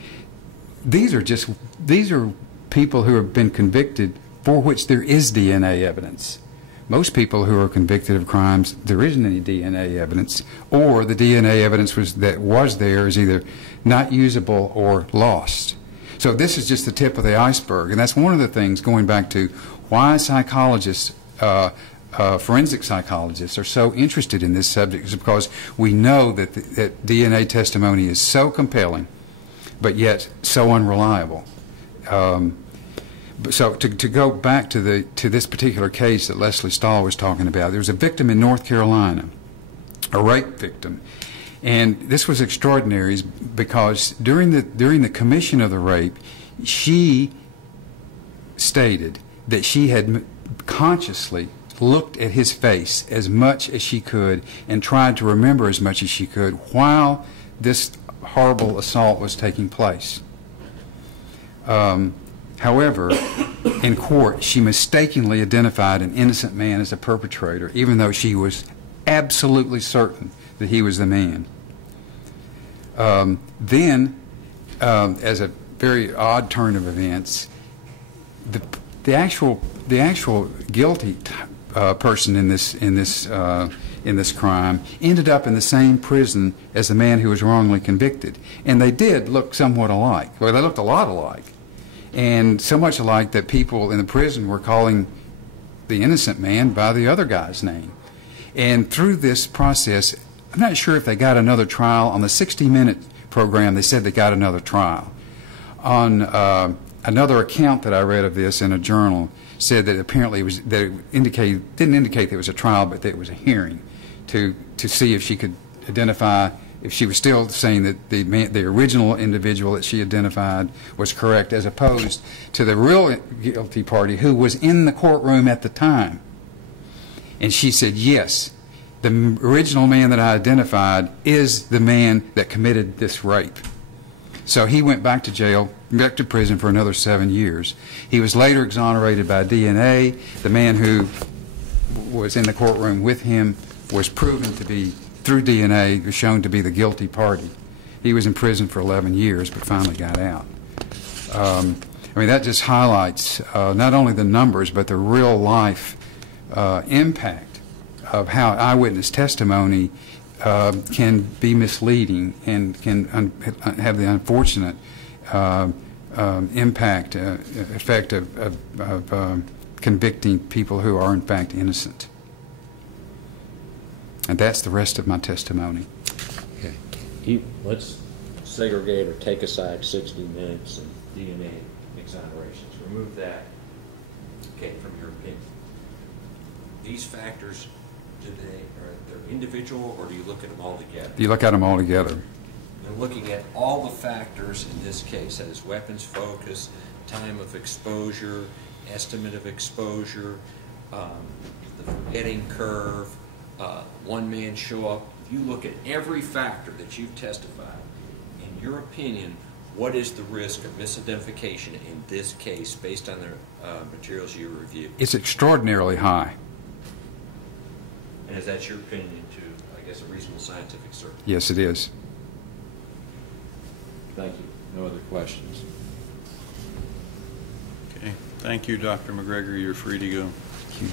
These are people who have been convicted for which there is DNA evidence. Most people who are convicted of crimes, there isn't any DNA evidence, or the DNA evidence that was there is either not usable or lost. So this is just the tip of the iceberg, and that's one of the things, going back to why psychologists, forensic psychologists, are so interested in this subject, is because we know that DNA testimony is so compelling, but yet so unreliable. So to go back to this particular case that Leslie Stahl was talking about, there was a victim in North Carolina, a rape victim, and this was extraordinary because during the commission of the rape, she stated that she had consciously looked at his face as much as she could and tried to remember as much as she could while this horrible assault was taking place. However, in court, she mistakenly identified an innocent man as a perpetrator, even though she was absolutely certain that he was the man. Then, as a very odd turn of events, the actual guilty person in this crime ended up in the same prison as the man who was wrongly convicted, and they did look somewhat alike. Well, they looked a lot alike, and so much alike that people in the prison were calling the innocent man by the other guy's name. And through this process, I'm not sure if they got another trial. On the 60-minute program, they said they got another trial. On another account that I read of this in a journal said that apparently didn't indicate there was a trial, but that it was a hearing to see if she could identify, if she was still saying that the original individual that she identified was correct, as opposed to the real guilty party who was in the courtroom at the time. And she said, yes, the original man that I identified is the man that committed this rape. So he went back to jail, back to prison for another 7 years. He was later exonerated by DNA. The man who was in the courtroom with him was proven to be, through DNA, was shown to be the guilty party. He was in prison for 11 years, but finally got out. I mean, that just highlights not only the numbers, but the real life impact of how eyewitness testimony can be misleading and can have the unfortunate effect of convicting people who are in fact innocent. And that's the rest of my testimony. Okay. Let's segregate or take aside 60 minutes and DNA exonerations. Remove that, okay, from your opinion. These factors, they're individual, or do you look at them all together? You look at them all together. And looking at all the factors in this case, that is weapons focus, time of exposure, estimate of exposure, the forgetting curve, one man show up. If you look at every factor that you've testified, in your opinion, what is the risk of misidentification in this case based on the materials you reviewed? It's extraordinarily high. And is that your opinion to, I guess, a reasonable scientific certainty? Yes, it is. Thank you. No other questions? Okay. Thank you, Dr. McGregor. You're free to go. Thank you.